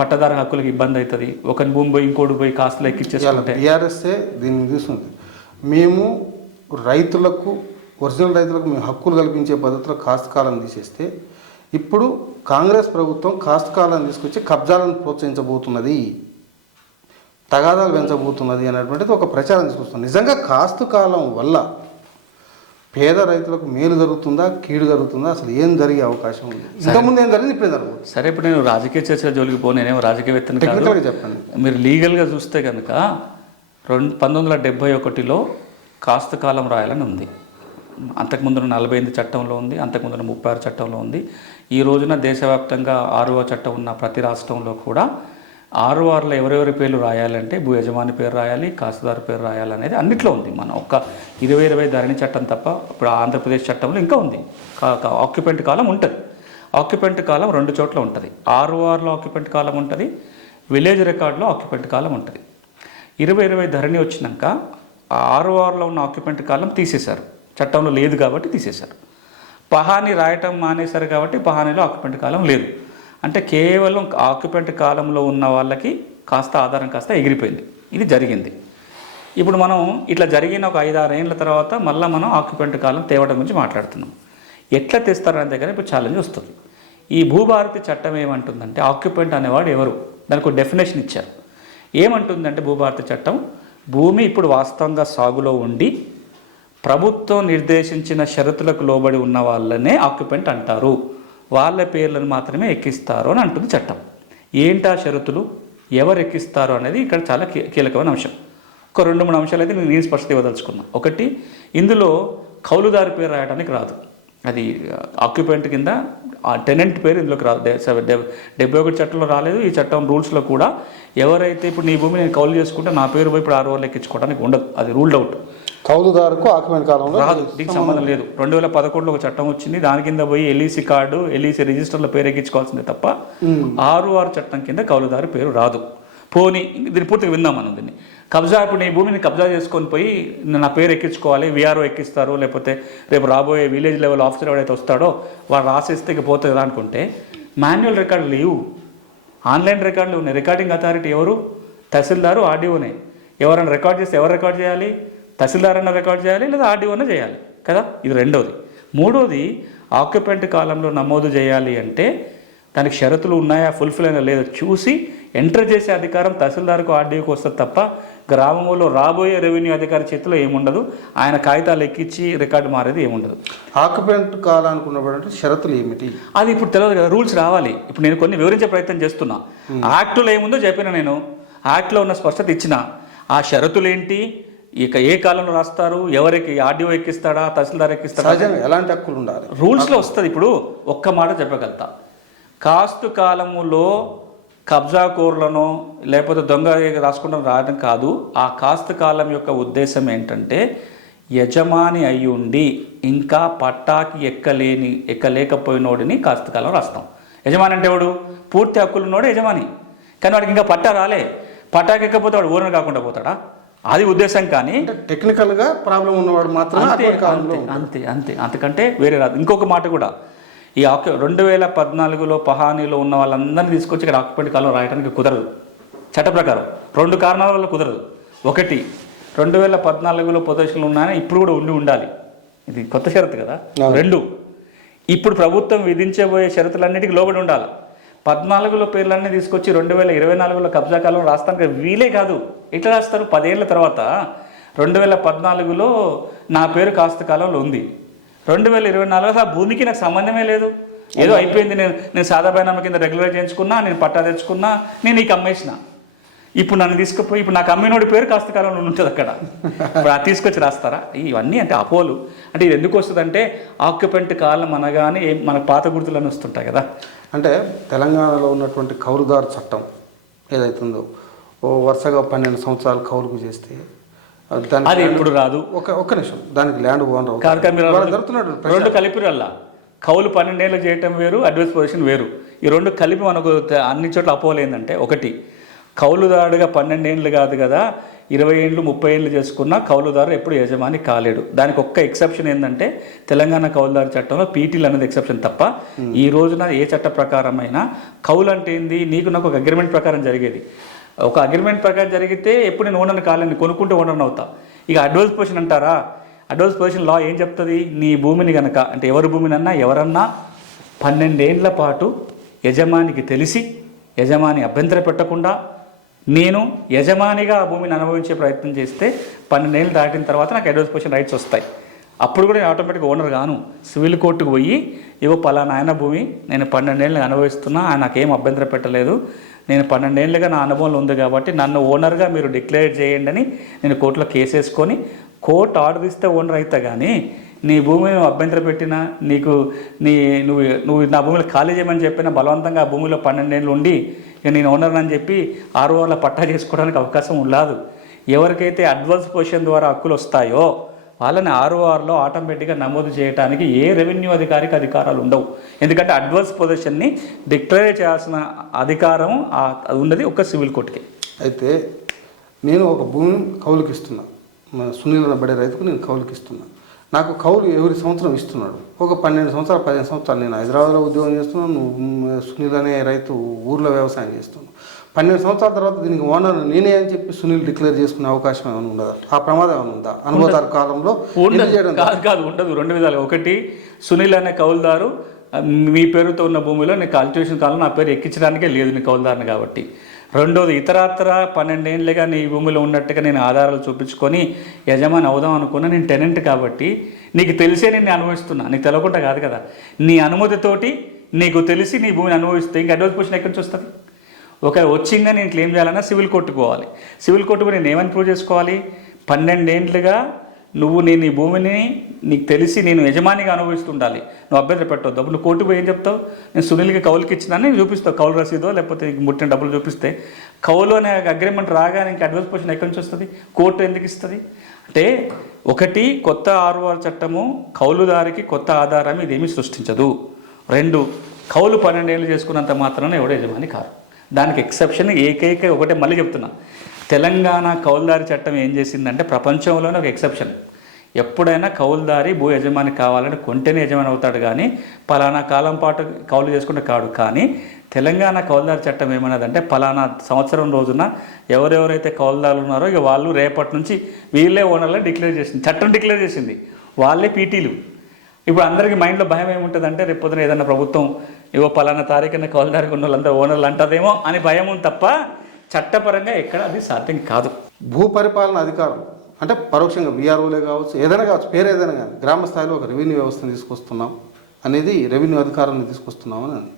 పట్టదారు హక్కులకు ఇబ్బంది అవుతుంది, ఒకరి భూమి పోయి ఇంకోటి పోయి కాస్తలో ఎక్కించేసుకుంటే. టీఆర్ఎస్ఏ దీన్ని చూస్తుంది. మేము రైతులకు, ఒరిజినల్ రైతులకు మేము హక్కులు కల్పించే పద్ధతిలో కాస్త కాలం తీసేస్తే, ఇప్పుడు కాంగ్రెస్ ప్రభుత్వం కాస్త కాలాన్ని తీసుకొచ్చి కబ్జాలను ప్రోత్సహించబోతున్నది, తగాదాలు పెంచబోతున్నది అనేటువంటిది ఒక ప్రచారం తీసుకొస్తుంది. నిజంగా కాస్త కాలం వల్ల పేద రైతులకు మేలు జరుగుతుందా, కీడు జరుగుతుందా, అసలు ఏం జరిగే అవకాశం ఉంది? ఇంతకుముందు ఏం జరిగింది, ఇప్పుడు జరుగుతుంది. సరే, ఇప్పుడు నేను రాజకీయ చర్చల జోలికి పోను, నేనేమో రాజకీయవేత్తను కాదు. టెక్నికల్గా చెప్పండి. మీరు లీగల్గా చూస్తే కనుక 1971లో కాస్త కాలం రాయాలని ఉంది. అంతకుముందు 48 చట్టంలో ఉంది, అంతకుముందు 36 చట్టంలో ఉంది. ఈ రోజున దేశవ్యాప్తంగా 6వ చట్టం ఉన్న ప్రతి రాష్ట్రంలో కూడా 6లో ఎవరెవరి పేర్లు రాయాలంటే భూ యజమాని పేరు రాయాలి, కాస్తుదారు పేరు రాయాలనేది అన్నిట్లో ఉంది. మన ఒక్క 2020 ధరణి చట్టం తప్ప ఇప్పుడు ఆంధ్రప్రదేశ్ చట్టంలో ఇంకా ఉంది. ఆక్యుపెంట్ కాలం ఉంటుంది. ఆక్యుపెంట్ కాలం 2 చోట్ల ఉంటుంది. 6లో ఆక్యుపెంట్ కాలం ఉంటుంది, విలేజ్ రికార్డులో ఆక్యుపెంట్ కాలం ఉంటుంది. 2020 ధరణి వచ్చినాక 6లో ఉన్న ఆక్యుపెంట్ కాలం తీసేశారు, చట్టంలో లేదు కాబట్టి తీసేశారు. పహాని రాయటం మానేశారు కాబట్టి పహానీలో ఆక్యుపెంట్ కాలం లేదు. అంటే కేవలం ఆక్యుపెంట్ కాలంలో ఉన్న వాళ్ళకి కాస్త ఆధారం కాస్త ఎగిరిపోయింది. ఇది జరిగింది. ఇప్పుడు మనం ఇట్లా జరిగిన ఒక 5-6 ఏళ్ళ తర్వాత మళ్ళీ మనం ఆక్యుపెంట్ కాలం తేవడం గురించి మాట్లాడుతున్నాం. ఎట్లా తెస్తారనే దగ్గర ఇప్పుడు ఛాలెంజ్ వస్తుంది. ఈ భూభారతి చట్టం ఏమంటుందంటే ఆక్యుపెంట్ అనేవాడు ఎవరు, దానికి ఒక డెఫినేషన్ ఇచ్చారు. ఏమంటుందంటే భూభారతి చట్టం, భూమి ఇప్పుడు వాస్తవంగా సాగులో ఉండి ప్రభుత్వం నిర్దేశించిన షరతులకు లోబడి ఉన్న వాళ్ళనే ఆక్యుపెంట్ అంటారు, వాళ్ళ పేర్లను మాత్రమే ఎక్కిస్తారు అని అంటుంది చట్టం. ఏంటా షరతులు, ఎవరు ఎక్కిస్తారు అనేది ఇక్కడ చాలా కీలకమైన అంశం. ఒక 2-3 అంశాలు అయితే నేను స్పష్టత ఇవ్వదలుచుకున్నాను. ఒకటి, ఇందులో కౌలుదారి పేరు రాయడానికి రాదు. అది ఆక్యుపెంట్ కింద టెనెంట్ పేరు ఇందులోకి రాదు. 71 చట్టంలో రాలేదు. ఈ చట్టం రూల్స్లో కూడా ఎవరైతే ఇప్పుడు నీ భూమి నేను కౌలు చేసుకుంటే నా పేరు పోయి ఇప్పుడు 6 ఎక్కించుకోవడానికి ఉండదు, అది రూల్డ్ అవుట్. కౌలుదారుకు ఆక్యుపెంట్ కాలంలో రాదు, దీనికి సంబంధం లేదు. 2011లో ఒక చట్టం వచ్చింది, దాని కింద పోయి ఎల్ఈసి కార్డు, ఎల్ఈసి రిజిస్టర్లో పేరు ఎక్కించుకోవాల్సిందే తప్ప 6 చట్టం కింద కౌలుదారు పేరు రాదు. పోనీ దీన్ని పూర్తిగా విందాం మనం. దీన్ని కబ్జా, ఇప్పుడు నీ భూమిని కబ్జా చేసుకొని పోయి నా పేరు ఎక్కించుకోవాలి, విఆర్ఓ ఎక్కిస్తారు, లేకపోతే రేపు రాబోయే విలేజ్ లెవెల్ ఆఫీసర్ ఎవరైతే వస్తాడో వాడు రాసేస్తే ఇక పోతుంది కదా అనుకుంటే, మాన్యువల్ రికార్డు లేవు, ఆన్లైన్ రికార్డులు ఉన్నాయి. రికార్డింగ్ అథారిటీ ఎవరు? తహసీల్దారు, ఆర్డీఓనే. ఎవరైనా రికార్డ్ చేస్తే ఎవరు రికార్డ్ చేయాలి? తహసీల్దార్ అన్న రికార్డ్ చేయాలి, లేదా ఆర్డీఓనే చేయాలి కదా. ఇది రెండోది. మూడోది, ఆక్యుపెంట్ కాలంలో నమోదు చేయాలి అంటే దానికి షరతులు ఉన్నాయా, ఫుల్ఫిల్ అయినా లేదో చూసి ఎంటర్ చేసే అధికారం తహసీల్దార్కు, ఆర్డీఓకి వస్తుంది తప్ప గ్రామంలో రాబోయే రెవెన్యూ అధికారి చేతిలో ఏముండదు. ఆయన కాగితాలు ఎక్కించి రికార్డు మారేది ఏముండదు. ఆక్యుపెంట్ కాలానికి ఉన్నటువంటి షరతులు ఏమిటి అది ఇప్పుడు తెలియదు కదా, రూల్స్ రావాలి. ఇప్పుడు నేను కొన్ని వివరించే ప్రయత్నం చేస్తున్నా. యాక్ట్లో ఏముందో చెప్పిన నేను, యాక్ట్లో ఉన్న స్పష్టత ఇచ్చిన. ఆ షరతులు ఏంటి, ఇక ఏ కాలంలో రాస్తారు, ఎవరికి ఆర్డీఓ ఎక్కిస్తాడా, తహసీల్దార్ ఎక్కిస్తాడా, ఎలాంటి హక్కులు ఉండాలి, రూల్స్లో వస్తుంది. ఇప్పుడు ఒక్క మాట చెప్పగలుగుతా, కాస్తు కాలములో కబ్జా కోర్లను లేకపోతే దొంగ రాసుకుంటాం రాయడం కాదు. ఆ కాస్తు కాలం యొక్క ఉద్దేశం ఏంటంటే యజమాని అయి ఉండి ఇంకా పట్టాకి ఎక్కలేకపోయినోడిని కాస్తు కాలం రాస్తాం. యజమాని అంటే వాడు పూర్తి హక్కులు ఉన్నోడు యజమాని, కానీ వాడికి ఇంకా పట్టా రాలే, పట్టాకి ఎక్కపోతే వాడు ఓనర్ కాకుండా పోతాడా, అది ఉద్దేశం. కానీ టెక్నికల్గా ప్రాబ్లం ఉన్నవాడు మాత్రమే అంతే. అంతకంటే వేరే రాదు. ఇంకొక మాట కూడా, ఈ 2014లో పహానీలో ఉన్న వాళ్ళందరినీ తీసుకొచ్చి ఇక్కడ ఆక్యుపెంట్ కాలం రాయడానికి కుదరదు చట్ట ప్రకారం. 2 కారణాల వల్ల కుదరదు. ఒకటి, 2014లో పొజిషన్లు ఉన్నాయని ఇప్పుడు కూడా ఉండాలి, ఇది కొత్త షరతు కదా. 2, ఇప్పుడు ప్రభుత్వం విధించబోయే షరతులన్నిటికీ లోబడి ఉండాలి. 14లో పేర్లన్నీ తీసుకొచ్చి 2024లో కబ్జా కాలం రాస్తానికి వీలే కాదు. ఎట్లా రాస్తారు? 10 ఏళ్ళ తర్వాత 2014లో నా పేరు కాస్త కాలంలో ఉంది, 2024 ఆ భూమికి నాకు సంబంధమే లేదు, ఏదో అయిపోయింది, నేను సాదా బైనామా కింద రెగ్యులర్ చేయించుకున్నా, నేను పట్టా తెచ్చుకున్నా, నేను నీకు అమ్మేసిన, ఇప్పుడు నన్ను తీసుకుపోయి ఇప్పుడు నాకు అమ్మినోడి పేరు కాస్త కాలంలో ఉంటుంది అక్కడ, ఇప్పుడు అది తీసుకొచ్చి రాస్తారా? ఇవన్నీ అంటే అపోలు. అంటే ఇది ఎందుకు వస్తుందంటే ఆక్యుపెంట్ కాలం అనగానే మన పాత గుర్తులను వస్తుంటాయి కదా. అంటే తెలంగాణలో ఉన్నటువంటి కౌలుదారు చట్టం ఏదైతుందో వరుసగా 12 సంవత్సరాలు కౌలుకు చేస్తే అది ఎప్పుడు రాదు. ఒక్క నిమిషం, దానికి ల్యాండ్ ఓనర్ జరుగుతున్నాడు 2 కలిపిరల్లా. కౌలు 12 ఏళ్ళు చేయటం వేరు, అడ్వైస్ పొజిషన్ వేరు. ఈ 2 కలిపి మనకు అన్ని చోట్ల అపోలు ఏంటంటే, ఒకటి, కౌలుదారుడుగా 12 ఏళ్ళు కాదు కదా, 20 ఏళ్ళు 30 ఏళ్ళు చేసుకున్నా కౌలుదారు ఎప్పుడు యజమాని కాలేడు. దానికి ఒక్క ఎక్సెప్షన్ ఏంటంటే తెలంగాణ కౌలుదారు చట్టంలో పీటీలు అనేది ఎక్సెప్షన్ తప్ప ఈ రోజున ఏ చట్ట ప్రకారమైనా కౌలు అంటే ఏంది, నీకు నాకు ఒక అగ్రిమెంట్ ప్రకారం జరిగేది. ఒక అగ్రిమెంట్ ప్రకారం జరిగితే ఎప్పుడు నేను ఓనర్ని కాలేని, కొనుక్కుంటే ఓనర్ని అవుతా. ఇక అడ్వాన్స్ పొజిషన్ అంటారా, అడ్వాన్స్ పొజిషన్ లా ఏం చెప్తుంది, నీ భూమిని కనుక అంటే ఎవరి భూమినన్నా ఎవరన్నా 12 ఏళ్ల పాటు యజమానికి తెలిసి యజమాని అభ్యంతర పెట్టకుండా నేను యజమానిగా ఆ భూమిని అనుభవించే ప్రయత్నం చేస్తే 12 ఏళ్ళు దాటిన తర్వాత నాకు అడ్వాన్స్ పొజిషన్ రైట్స్ వస్తాయి. అప్పుడు కూడా ఆటోమేటిక్గా ఓనర్ గాను. సివిల్ కోర్టుకు పోయి ఇవో పలానా ఆయన భూమి నేను 12 ఏళ్ళు అనుభవిస్తున్నా, ఆయన నాకేం అభ్యంతరం పెట్టలేదు, నేను 12 ఏళ్ళుగా నా అనుభవంలో ఉంది కాబట్టి నన్ను ఓనర్గా మీరు డిక్లేర్ చేయండి అని నేను కోర్టులో కేసు వేసుకొని కోర్టు ఆర్డర్ ఇస్తే ఓనర్ అవుతా. కానీ నీ భూమిని నువ్వు అభ్యంతరం పెట్టినా, నీకు నువ్వు నా భూమిలో ఖాళీ చేయమని చెప్పినా బలవంతంగా ఆ భూమిలో 12 ఏళ్ళు ఉండి ఇక నేను ఓనర్ అని చెప్పి ఆర్ఓఆర్లో పట్టా చేసుకోవడానికి అవకాశం ఉండదు. ఎవరికైతే అడ్వాన్స్ పొజిషన్ ద్వారా హక్కులు వస్తాయో వాళ్ళని ఆర్ఓఆర్లో ఆటోమేటిక్గా నమోదు చేయడానికి ఏ రెవెన్యూ అధికారికి అధికారాలు ఉండవు. ఎందుకంటే అడ్వాన్స్ పొజిషన్ని డిక్లేర్ చేయాల్సిన అధికారం ఉన్నది ఒక సివిల్ కోర్టుకి. అయితే నేను ఒక భూమిని కౌలుకి ఇస్తున్నా, సునీల్ అనబడే రైతుకు నేను కౌలుకి ఇస్తున్నా. నాకు కౌలు ఎవరి సంవత్సరం ఇస్తున్నాడు. ఒక 12 సంవత్సరాలు 15 సంవత్సరాలు నేను హైదరాబాద్లో ఉద్యోగం చేస్తున్నాను, సునీల్ అనే రైతు ఊర్లో వ్యవసాయం చేస్తున్నాను. 12 సంవత్సరాల తర్వాత దీనికి ఓనర్ నేనే అని చెప్పి సునీల్ డిక్లేర్ చేసుకునే అవకాశం ఏమైనా ఉండదా? ఆ ప్రమాదం ఏమైనా ఉందా? అనుభవదారు కాలంలో కాదు ఉండదు. 2 విధాలు. ఒకటి, సునీల్ అనే కౌలుదారు మీ పేరుతో ఉన్న భూమిలో నీ కల్టివేషన్ కాలం నా పేరు ఎక్కించడానికే లేదు నీ కౌలుదారుని కాబట్టి. రెండోది, ఇతరత్ర 12 ఏళ్ళుగా నీ భూమిలో ఉన్నట్టుగా నేను ఆధారాలు చూపించుకొని యజమాని అవుదాం అనుకున్నా. నేను టెనెంట్ కాబట్టి నీకు తెలిసే నేను అనుభవిస్తున్నా, నీకు తెలవకుండా కాదు కదా. నీ అనుమతితోటి నీకు తెలిసి నీ భూమిని అనుభవిస్తే ఇంకా అడ్వాన్స్ పొజిషన్ ఎక్కడి నుంచి వస్తుంది? ఒకవేళ వచ్చిందా నేను క్లెయిమ్ చేయాలన్నా సివిల్ కోర్టుకు పోవాలి. సివిల్ కోర్టుకు నేను ఏమని ప్రూవ్ చేసుకోవాలి? 12 ఏళ్ళుగా నేను ఈ భూమిని నీకు తెలిసి నేను యజమానిగా అనుభవిస్తుండాలి, నువ్వు అభ్యంతరం పెట్టవద్దు. అప్పుడు నువ్వు కోర్టుకు పోయి ఏం చెప్తావు? నేను సునీల్కి కౌలుకి ఇచ్చినాను నేను చూపిస్తావు, కౌలు రసీదో లేకపోతే నీకు ముట్టిన డబ్బులు చూపిస్తే. కౌలు అనే అగ్రిమెంట్ రాగానే ఇంకా అడ్వాన్స్ పొజిషన్ ఎక్కడి నుంచి వస్తుంది? కోర్టు ఎందుకు ఇస్తుంది? అంటే ఒకటి, కొత్త ఆర్ఓఆర్ చట్టము కౌలుదారికి కొత్త ఆధారం ఇదేమీ సృష్టించదు. 2, కౌలు 12 ఏళ్ళు చేసుకున్నంత మాత్రాన ఎవడో యజమాని కాదు. దానికి ఎక్సెప్షన్ ఏకైక ఒకటే, మళ్ళీ చెప్తున్నా, తెలంగాణ కౌలుదారి చట్టం ఏం చేసిందంటే ప్రపంచంలోనే ఒక ఎక్సెప్షన్. ఎప్పుడైనా కౌలుదారి భూ యజమాని కావాలని కొంటేనే యజమాని అవుతాడు, కానీ పలానా కాలం పాటు కౌలు చేసుకుంటే కాడు. కానీ తెలంగాణ కౌలుదారి చట్టం ఏమన్నదంటే పలానా సంవత్సరం రోజున ఎవరెవరైతే కౌలుదారులు ఉన్నారో ఇక వాళ్ళు రేపటి నుంచి వీళ్ళే ఓనర్లే డిక్లేర్ చేసింది, చట్టం డిక్లేర్ చేసింది, వాళ్ళే పీటీలు. ఇప్పుడు అందరికీ మైండ్లో భయం ఏముంటుందంటే రేపు పొద్దున ఏదన్నా ప్రభుత్వం ఇవో పలానా తారీఖున కౌలుదారికి ఉన్న వాళ్ళందరూ ఓనర్లు అంటదేమో అని భయం ఉంది తప్ప చట్టపరంగా ఎక్కడ అది సాధ్యం కాదు. భూ పరిపాలన అధికారం అంటే పరోక్షంగా బీఆర్ఓలే కావచ్చు, ఏదైనా కావచ్చు, పేరు ఏదైనా కానీ గ్రామ స్థాయిలో ఒక రెవెన్యూ వ్యవస్థను తీసుకొస్తున్నాం అనేది, రెవెన్యూ అధికారాన్ని తీసుకొస్తున్నాం అని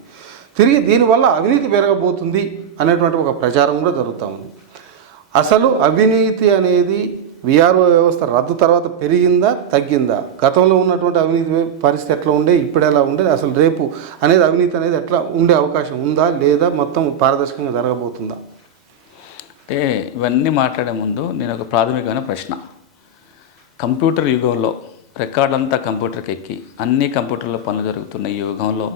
తిరిగి దీనివల్ల అవినీతి పెరగబోతుంది అనేటువంటి ఒక ప్రచారం కూడా జరుగుతూ ఉంది. అసలు అవినీతి అనేది విఆర్ఓ వ్యవస్థ రద్దు తర్వాత పెరిగిందా తగ్గిందా? గతంలో ఉన్నటువంటి అవినీతి పరిస్థితి ఎట్లా ఉండే, ఇప్పుడు ఎలా ఉండే, అసలు రేపు అనేది అవినీతి అనేది ఎట్లా ఉండే అవకాశం ఉందా లేదా మొత్తం పారదర్శకంగా జరగబోతుందా? అంటే ఇవన్నీ మాట్లాడే ముందు నేను ఒక ప్రాథమికమైన ప్రశ్న. కంప్యూటర్ యుగంలో రికార్డులంతా కంప్యూటర్కి ఎక్కి అన్ని కంప్యూటర్లో పనులు జరుగుతున్న ఈ యుగంలో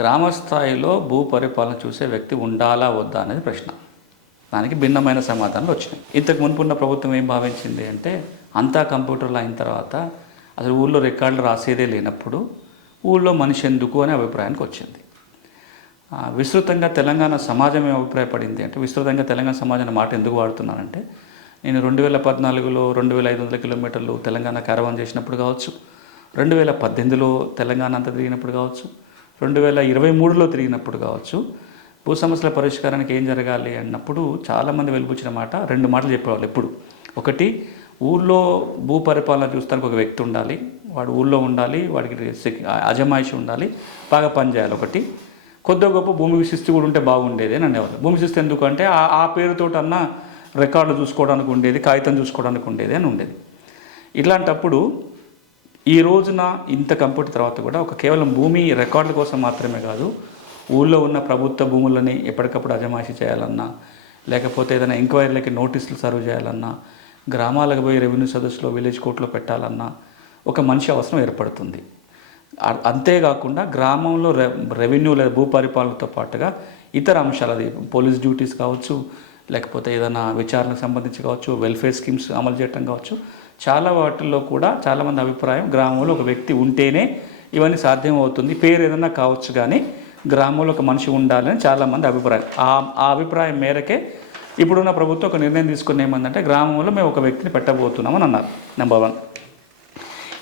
గ్రామ స్థాయిలో భూ పరిపాలన చూసే వ్యక్తి ఉండాలా వద్దా అనేది ప్రశ్న. దానికి భిన్నమైన సమాధానాలు వచ్చినాయి. ఇంతకు మునుపు ఉన్న ప్రభుత్వం ఏం భావించింది అంటే అంతా కంప్యూటర్లో అయిన తర్వాత అసలు ఊళ్ళో రికార్డులు రాసేదే లేనప్పుడు ఊళ్ళో మనిషి ఎందుకు అనే అభిప్రాయానికి వచ్చింది. విస్తృతంగా తెలంగాణ సమాజం ఏం అభిప్రాయపడింది అంటే, విస్తృతంగా తెలంగాణ సమాజం మాట ఎందుకు వాడుతున్నానంటే, నేను 2014లో 2500 కిలోమీటర్లు తెలంగాణ క్యారవాన్ చేసినప్పుడు కావచ్చు, 2018లో తెలంగాణ అంతా తిరిగినప్పుడు కావచ్చు, 2023లో తిరిగినప్పుడు కావచ్చు, భూ సమస్యల పరిష్కారానికి ఏం జరగాలి అన్నప్పుడు చాలామంది వెలుపుచ్చిన మాట 2 మాటలు చెప్పేవాళ్ళు ఎప్పుడు. ఒకటి, ఊళ్ళో భూ పరిపాలన చూస్తానికి ఒక వ్యక్తి ఉండాలి, వాడు ఊళ్ళో ఉండాలి, వాడికి అజమాయిషి ఉండాలి, బాగా పనిచేయాలి. ఒకటి, కొద్దిగా గొప్ప భూమి శిస్తు కూడా ఉంటే బాగుండేది అని అనేవాళ్ళు. భూమి శిస్తు ఎందుకు అంటే ఆ పేరుతోటన్నా రికార్డు చూసుకోవడానికి ఉండేది, కాగితం చూసుకోవడానికి ఉండేది అని ఉండేది. ఇట్లాంటప్పుడు ఈ రోజున ఇంత కంప్యూటర్ తర్వాత కూడా ఒక కేవలం భూమి రికార్డుల కోసం మాత్రమే కాదు, ఊళ్ళో ఉన్న ప్రభుత్వ భూములని ఎప్పటికప్పుడు అజమాయిషి చేయాలన్నా, లేకపోతే ఏదైనా ఎంక్వైరీలకి నోటీసులు సర్వ్ చేయాలన్నా, గ్రామాలకు పోయి రెవెన్యూ సదస్సులో విలేజ్ కోర్టులో పెట్టాలన్నా ఒక మనిషి అవసరం ఏర్పడుతుంది. అంతేకాకుండా గ్రామంలో రెవెన్యూ లేదా భూ పరిపాలనతో పాటుగా ఇతర అంశాలు, అది పోలీస్ డ్యూటీస్ కావచ్చు, లేకపోతే ఏదైనా విచారణకు సంబంధించి కావచ్చు, వెల్ఫేర్ స్కీమ్స్ అమలు చేయడం కావచ్చు, చాలా వాటిల్లో కూడా చాలామంది అభిప్రాయం గ్రామంలో ఒక వ్యక్తి ఉంటేనే ఇవన్నీ సాధ్యం అవుతుంది, పేరు ఏదైనా కావచ్చు కానీ గ్రామంలో ఒక మనిషి ఉండాలని చాలామంది అభిప్రాయం. ఆ అభిప్రాయం మేరకే ఇప్పుడున్న ప్రభుత్వం ఒక నిర్ణయం తీసుకుని ఏమందంటే గ్రామంలో మేము ఒక వ్యక్తిని పెట్టబోతున్నామని అన్నారు. నెంబర్ 1.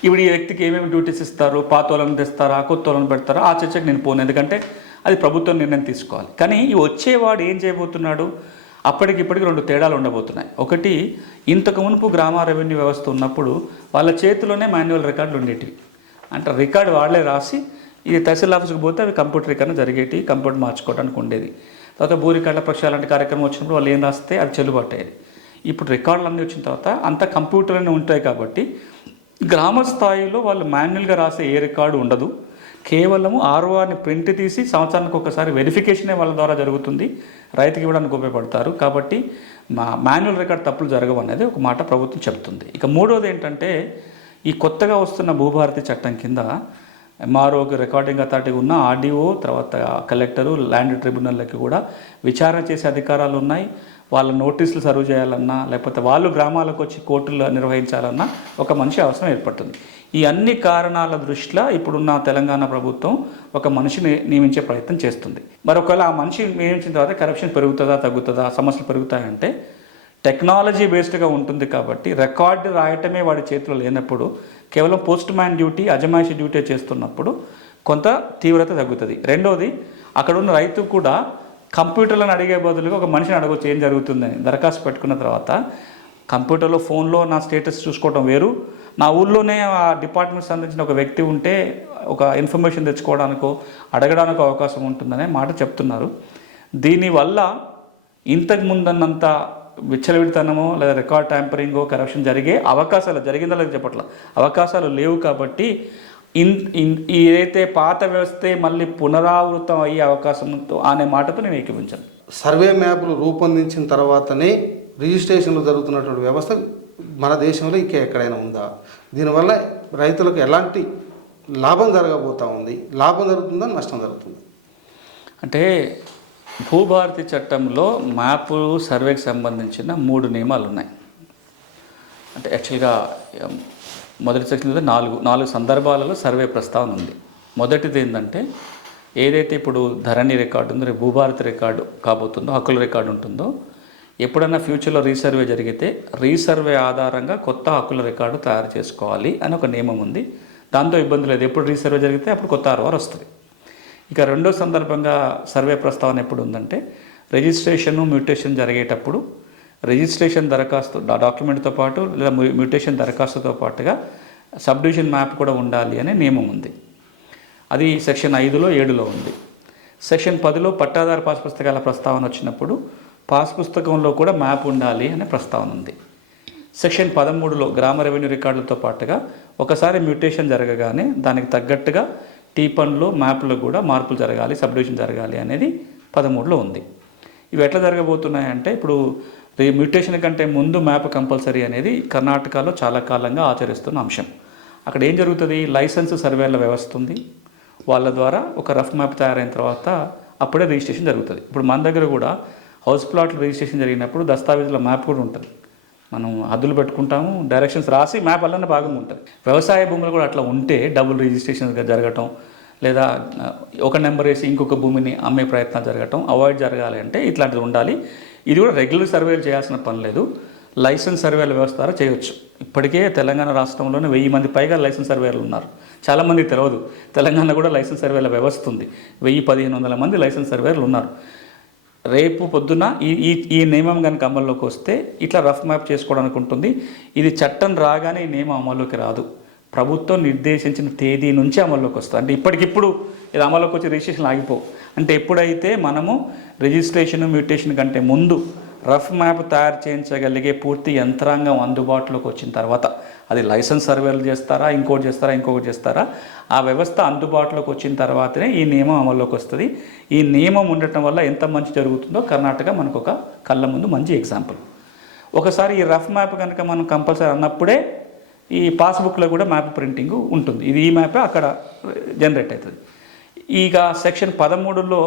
ఇప్పుడు ఈ వ్యక్తికి ఏమేమి డ్యూటీస్ ఇస్తారు, పాత వాళ్ళని తెస్తారా, కొత్త వాళ్ళని పెడతారా, ఆ చర్చకు నేను పోను, ఎందుకంటే అది ప్రభుత్వం నిర్ణయం తీసుకోవాలి. కానీ ఈ వచ్చేవాడు ఏం చేయబోతున్నాడు, అప్పటికిప్పటికి 2 తేడాలు ఉండబోతున్నాయి. ఒకటి, ఇంతకు మునుపు గ్రామ రెవెన్యూ వ్యవస్థ ఉన్నప్పుడు వాళ్ళ చేతిలోనే మాన్యువల్ రికార్డులు ఉండేటివి. అంటే రికార్డు వాళ్ళే రాసి ఇది తహసీల్ ఆఫీస్కి పోతే అవి కంప్యూటరీకరణ జరిగేటి, కంప్యూటర్ మార్చుకోవడానికి ఉండేది. తర్వాత భూ రికార్డుల ప్రక్షాళన లాంటి కార్యక్రమం వచ్చినప్పుడు వాళ్ళు ఏం రాస్తే అది చెల్లుబాటు అయ్యేది. ఇప్పుడు రికార్డులు అన్నీ వచ్చిన తర్వాత అంత కంప్యూటర్లోనే ఉంటాయి కాబట్టి గ్రామ స్థాయిలో వాళ్ళు మాన్యువల్గా రాసే ఏ రికార్డు ఉండదు. కేవలము ఆర్ఓఆర్ని ప్రింట్ తీసి సంవత్సరానికి ఒకసారి వెరిఫికేషనే వాళ్ళ ద్వారా జరుగుతుంది. రైతుకి ఇవ్వడానికి ఉపయోగపడతారు. కాబట్టి మాన్యువల్ రికార్డ్ తప్పులు జరగవు అనేది ఒక మాట ప్రభుత్వం చెప్తుంది. ఇక మూడోది ఏంటంటే, ఈ కొత్తగా వస్తున్న భూభారతి చట్టం కింద ఎంఆర్ఓకి, రికార్డింగ్ అథారిటీ ఉన్న ఆర్డీఓ, తర్వాత కలెక్టరు, ల్యాండ్ ట్రిబ్యునల్లకి కూడా విచారణ చేసే అధికారాలు ఉన్నాయి. వాళ్ళ నోటీసులు సర్వ్ చేయాలన్నా, లేకపోతే వాళ్ళు గ్రామాలకు వచ్చి కోర్టులు నిర్వహించాలన్నా ఒక మనిషి అవసరం ఏర్పడుతుంది. ఈ అన్ని కారణాల దృష్ట్యా ఇప్పుడున్న తెలంగాణ ప్రభుత్వం ఒక మనిషిని నియమించే ప్రయత్నం చేస్తుంది. మరి ఒకవేళ ఆ మనిషి నియమించిన తర్వాత కరప్షన్ పెరుగుతుందా, తగ్గుతుందా, సమస్యలు పెరుగుతాయంటే టెక్నాలజీ బేస్డ్గా ఉంటుంది. కాబట్టి రికార్డు రాయటమే వాడి చేతిలో లేనప్పుడు కేవలం పోస్ట్ మ్యాన్ డ్యూటీ, అజమాయిషి డ్యూటీ చేస్తున్నప్పుడు కొంత తీవ్రత తగ్గుతుంది. రెండోది, అక్కడ ఉన్న రైతు కూడా కంప్యూటర్లను అడిగే బదులుగా ఒక మనిషిని అడగొచ్చు ఏం జరుగుతుందని. దరఖాస్తు పెట్టుకున్న తర్వాత కంప్యూటర్లో, ఫోన్లో నా స్టేటస్ చూసుకోవడం వేరు, నా ఊళ్ళోనే ఆ డిపార్ట్మెంట్ సంబంధించిన ఒక వ్యక్తి ఉంటే ఒక ఇన్ఫర్మేషన్ తెచ్చుకోవడానికో అడగడానికో అవకాశం ఉంటుందనే మాట చెప్తున్నారు. దీనివల్ల ఇంతకు ముందన్నంత విచ్చలవిడితనమో లేదా రికార్డ్ ట్యాంపరింగో, కరప్షన్ జరిగే అవకాశాలు, జరిగిందో లేదు చెప్పట్ల, అవకాశాలు లేవు. కాబట్టి ఏదైతే పాత వ్యవస్థే మళ్ళీ పునరావృతం అయ్యే అవకాశంతో అనే మాటతో నేను ఏకీభించాను. సర్వే మ్యాప్లు రూపొందించిన తర్వాతనే రిజిస్ట్రేషన్లు జరుగుతున్నటువంటి వ్యవస్థ మన దేశంలో ఇంకా ఎక్కడైనా ఉందా? దీనివల్ల రైతులకు ఎలాంటి లాభం జరగబోతూ ఉంది? లాభం జరుగుతుందా, నష్టం జరుగుతుందా? అంటే భూభారతి చట్టంలో మ్యాప్ సర్వేకి సంబంధించిన 3 నియమాలు ఉన్నాయి. అంటే యాక్చువల్గా మొదటి సెక్షన్లో 4 సందర్భాలలో సర్వే ప్రస్తావన ఉంది. మొదటిది ఏంటంటే, ఏదైతే ఇప్పుడు ధరణి రికార్డు ఉందో, భూభారతి రికార్డు కాబోతుందో, హక్కుల రికార్డు ఉంటుందో, ఎప్పుడైనా ఫ్యూచర్లో రీసర్వే జరిగితే రీసర్వే ఆధారంగా కొత్త హక్కుల రికార్డు తయారు చేసుకోవాలి అని ఒక నియమం ఉంది. దాంతో ఇబ్బంది లేదు. ఎప్పుడు రీసర్వే జరిగితే అప్పుడు కొత్త ఆర్ఓఆర్ వస్తుంది. ఇక రెండో సందర్భంగా సర్వే ప్రస్తావన ఎప్పుడు ఉందంటే, రిజిస్ట్రేషన్, మ్యూటేషన్ జరిగేటప్పుడు రిజిస్ట్రేషన్ దరఖాస్తు డాక్యుమెంట్తో పాటు లేదా మ్యూటేషన్ దరఖాస్తుతో పాటుగా సబ్ డివిజన్ మ్యాప్ కూడా ఉండాలి అనే నియమం ఉంది. అది సెక్షన్ 5లో 7లో ఉంది. సెక్షన్ 10లో పట్టాదారు పాస్ పుస్తకాల ప్రస్తావన వచ్చినప్పుడు పాస్ పుస్తకంలో కూడా మ్యాప్ ఉండాలి అనే ప్రస్తావన ఉంది. సెక్షన్ 13లో గ్రామ రెవెన్యూ రికార్డులతో పాటుగా ఒకసారి మ్యూటేషన్ జరగగానే దానికి తగ్గట్టుగా టీపన్లో, మ్యాప్లో కూడా మార్పులు జరగాలి, సబ్ డివిజన్ జరగాలి అనేది 13లో ఉంది. ఇవి ఎట్లా జరగబోతున్నాయంటే, ఇప్పుడు మ్యూటేషన్ కంటే ముందు మ్యాప్ కంపల్సరీ అనేది కర్ణాటకలో చాలా కాలంగా ఆచరిస్తున్న అంశం. అక్కడ ఏం జరుగుతుంది, లైసెన్స్ సర్వేల వ్యవస్థ ఉంది. వాళ్ళ ద్వారా ఒక రఫ్ మ్యాప్ తయారైన తర్వాత అప్పుడే రిజిస్ట్రేషన్ జరుగుతుంది. ఇప్పుడు మన దగ్గర కూడా హౌస్ ప్లాట్లు రిజిస్ట్రేషన్ జరిగినప్పుడు దస్తావేజుల మ్యాప్ కూడా ఉంటుంది. మనం హద్దులు పెట్టుకుంటాము, డైరెక్షన్స్ రాసి మ్యాప్ వల్లనే భాగంగా ఉంటుంది. వ్యవసాయ భూములు కూడా అట్లా ఉంటే డబుల్ రిజిస్ట్రేషన్ జరగటం, లేదా ఒక నెంబర్ వేసి ఇంకొక భూమిని అమ్మే ప్రయత్నాలు జరగటం అవాయిడ్ జరగాలి అంటే ఇట్లాంటిది ఉండాలి. ఇది కూడా రెగ్యులర్ సర్వేలు చేయాల్సిన పని లేదు, లైసెన్స్ సర్వేల వ్యవస్థ ద్వారా చేయవచ్చు. ఇప్పటికే తెలంగాణ రాష్ట్రంలోనే 1000 మంది పైగా లైసెన్స్ సర్వేలు ఉన్నారు. చాలామందికి తెలియదు, తెలంగాణ కూడా లైసెన్స్ సర్వేల వ్యవస్థ ఉంది. 1000-1500 మంది లైసెన్స్ సర్వేలు ఉన్నారు. రేపు పొద్దున ఈ నియమం కనుక అమల్లోకి వస్తే ఇట్లా రఫ్ మ్యాప్ చేసుకోవడానికి ఉంటుంది. ఇది చట్టం రాగానే ఈ నియమం అమల్లోకి రాదు, ప్రభుత్వం నిర్దేశించిన తేదీ నుంచి అమల్లోకి వస్తుంది. అంటే ఇప్పటికిప్పుడు ఇది అమల్లోకి వచ్చి రిజిస్ట్రేషన్ ఆగిపోవు. అంటే ఎప్పుడైతే మనము రిజిస్ట్రేషన్, మ్యూటేషన్ కంటే ముందు రఫ్ మ్యాప్ తయారు చేయించగలిగే పూర్తి యంత్రాంగం అందుబాటులోకి వచ్చిన తర్వాత, అది లైసెన్స్ సర్వేలు చేస్తారా, ఇంకొకటి చేస్తారా, ఆ వ్యవస్థ అందుబాటులోకి వచ్చిన తర్వాతనే ఈ నియమం అమల్లోకి వస్తుంది. ఈ నియమం ఉండటం వల్ల ఎంత మంచి జరుగుతుందో కర్ణాటక మనకు ఒక కళ్ళ ముందు మంచి ఎగ్జాంపుల్. ఒకసారి ఈ రఫ్ మ్యాప్ కనుక మనం కంపల్సరీ అన్నప్పుడే ఈ పాస్బుక్లో కూడా మ్యాప్ ప్రింటింగ్ ఉంటుంది. ఇది ఈ మ్యాపే అక్కడ జనరేట్ అవుతుంది. ఇక సెక్షన్ 13లో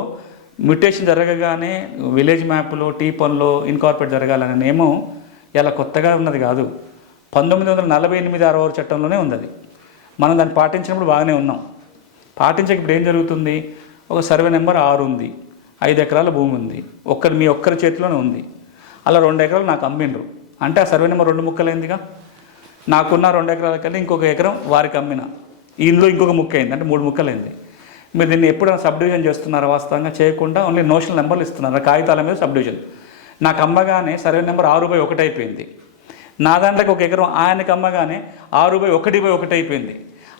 మ్యూటేషన్ జరగగానే విలేజ్ మ్యాప్లో, టీపన్లో ఇన్కార్పొరేట్ జరగాలనే నియమం ఇలా కొత్తగా ఉన్నది కాదు. 1948-60 చట్టంలోనే ఉంది అది. మనం దాన్ని పాటించినప్పుడు బాగానే ఉన్నాం. పాటించక ఇప్పుడు ఏం జరుగుతుంది, ఒక సర్వే నెంబర్ 6 ఉంది, 5 ఎకరాల భూమి ఉంది, మీ ఒక్కరి చేతిలోనే ఉంది. అలా 2 ఎకరాలు నాకు అమ్మిండ్రు అంటే ఆ సర్వే నెంబర్ 2 ముక్కలైందిగా. నాకున్న 2 ఎకరాల కన్నా ఇంకొక ఎకరం వారికి అమ్మిన, ఇందులో ఇంకొక ముక్క అయింది అంటే 3 ముక్కలైంది. మీరు దీన్ని ఎప్పుడైనా సబ్ డివిజన్ చేస్తున్నారా? వాస్తవంగా చేయకుండా ఓన్లీ నోషనల్ నెంబర్లు ఇస్తున్నారు, కాగితాల మీద సబ్ డివిజన్. నాకు అమ్మగానే సర్వే నెంబర్ 6/1 అయిపోయింది. నా దాంట్లోకి ఒక ఎకరం ఆయనకి అమ్మగానే 6/1/1 అయిపోయింది.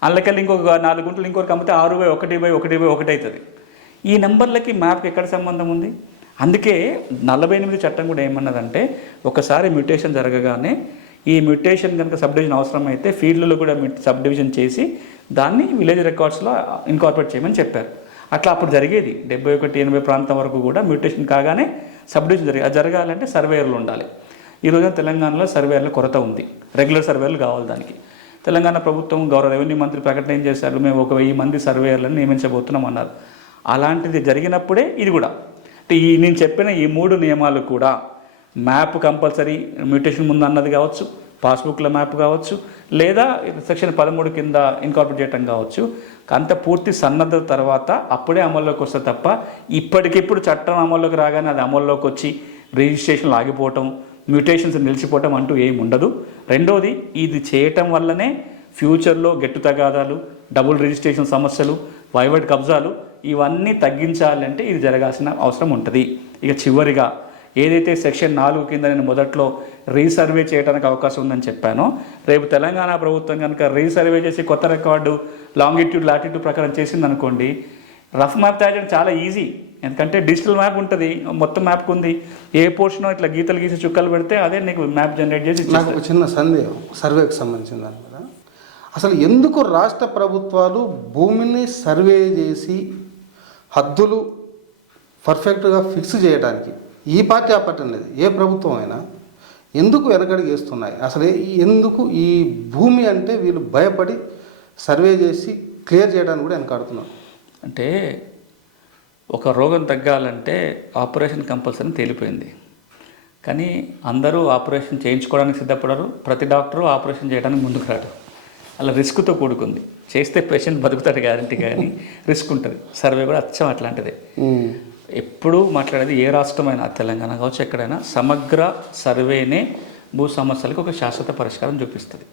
అందులోకెళ్ళి ఇంకొక 4 గుంటలు ఇంకొకరికి అమ్మితే 6/1/1/1 అవుతుంది. ఈ నెంబర్లకి మ్యాప్కి ఎక్కడ సంబంధం ఉంది? అందుకే 48 చట్టం కూడా ఏమన్నదంటే ఒకసారి మ్యూటేషన్ జరగగానే ఈ మ్యూటేషన్ కనుక సబ్ డివిజన్ అవసరమైతే ఫీల్డ్లో కూడా సబ్ డివిజన్ చేసి దాన్ని విలేజ్ రికార్డ్స్లో ఇన్కార్పొరేట్ చేయమని చెప్పారు. అట్లా అప్పుడు జరిగేది 71-80 ప్రాంతం వరకు కూడా మ్యూటేషన్ కాగానే సబ్ డివిజన్ జరిగేది. అది జరగాలంటే సర్వేయర్లు ఉండాలి. ఈ రోజున తెలంగాణలో సర్వేయర్ల కొరత ఉంది. రెగ్యులర్ సర్వేయర్లు కావాలి దానికి. తెలంగాణ ప్రభుత్వం గౌరవ రెవెన్యూ మంత్రి ప్రకటన ఏం చేశారు, మేము 1000 మంది సర్వేయర్లను నియమించబోతున్నాం అన్నారు. అలాంటిది జరిగినప్పుడే ఇది కూడా అంటే నేను చెప్పిన ఈ 3 నియమాలు కూడా మ్యాప్ కంపల్సరీ మ్యూటేషన్ ముందు అన్నది కావచ్చు, పాస్బుక్ల మ్యాప్ కావచ్చు, లేదా సెక్షన్ 13 కింద ఇన్కార్పొరేట్ చేయటం కావచ్చు, అంత పూర్తి సన్నద్ధత తర్వాత అప్పుడే అమల్లోకి వస్తుంది తప్ప ఇప్పటికిప్పుడు చట్టం అమల్లోకి రాగానే అది అమల్లోకి వచ్చి రిజిస్ట్రేషన్లు ఆగిపోవటం, మ్యూటేషన్స్ నిలిచిపోవటం అంటూ ఏమి ఉండదు. రెండోది, ఇది చేయటం వల్లనే ఫ్యూచర్లో గెట్టు తగాదాలు, డబుల్ రిజిస్ట్రేషన్ సమస్యలు, వైవర్డ్ కబ్జాలు ఇవన్నీ తగ్గించాలంటే ఇది జరగాల్సిన అవసరం ఉంటుంది. ఇక చివరిగా ఏదైతే సెక్షన్ 4 కింద నేను మొదట్లో రీసర్వే చేయడానికి అవకాశం ఉందని చెప్పానో, రేపు తెలంగాణ ప్రభుత్వం కనుక రీసర్వే చేసి కొత్త రికార్డు లాంగిట్యూడ్ లాటిట్యూడ్ ప్రకారం చేసింది అనుకోండి, రఫ్ మ్యాప్ తయారు చేయడం చాలా ఈజీ. ఎందుకంటే డిజిటల్ మ్యాప్ ఉంటుంది, మొత్తం మ్యాప్కి ఉంది. ఏ పోర్షన్ ఇట్లా గీతలు గీసి చుక్కలు పెడితే అదే నీకు మ్యాప్ జనరేట్ చేసి. నాకు ఒక చిన్న సందేహం సర్వేకి సంబంధించిన దాని మీద, అసలు ఎందుకు రాష్ట్ర ప్రభుత్వాలు భూమిని సర్వే చేసి హద్దులు పర్ఫెక్ట్గా ఫిక్స్ చేయడానికి ఈ పార్టీ ఆ పార్టీ అనేది ఏ ప్రభుత్వం అయినా ఎందుకు వెనకడిగి వేస్తున్నాయి? అసలు ఎందుకు ఈ భూమి అంటే వీళ్ళు భయపడి సర్వే చేసి క్లియర్ చేయడానికి కూడా వెనకాడుతున్నారు? అంటే ఒక రోగం తగ్గాలంటే ఆపరేషన్ కంపల్సరీ తేలిపోయింది. కానీ అందరూ ఆపరేషన్ చేయించుకోవడానికి సిద్ధపడరు. ప్రతి డాక్టరు ఆపరేషన్ చేయడానికి ముందుకు రాడు. అలా రిస్క్తో కూడుకుంది. చేస్తే పేషెంట్ బతుకుతాడు గ్యారంటీ, కానీ రిస్క్ ఉంటుంది. సర్వే కూడా అచ్చం అట్లాంటిదే. ఎప్పుడూ మాట్లాడేది ఏ రాష్ట్రమైనా, తెలంగాణ కావచ్చు ఎక్కడైనా, సమగ్ర సర్వేనే భూ సమస్యలకు ఒక శాశ్వత పరిష్కారం చూపిస్తుంది.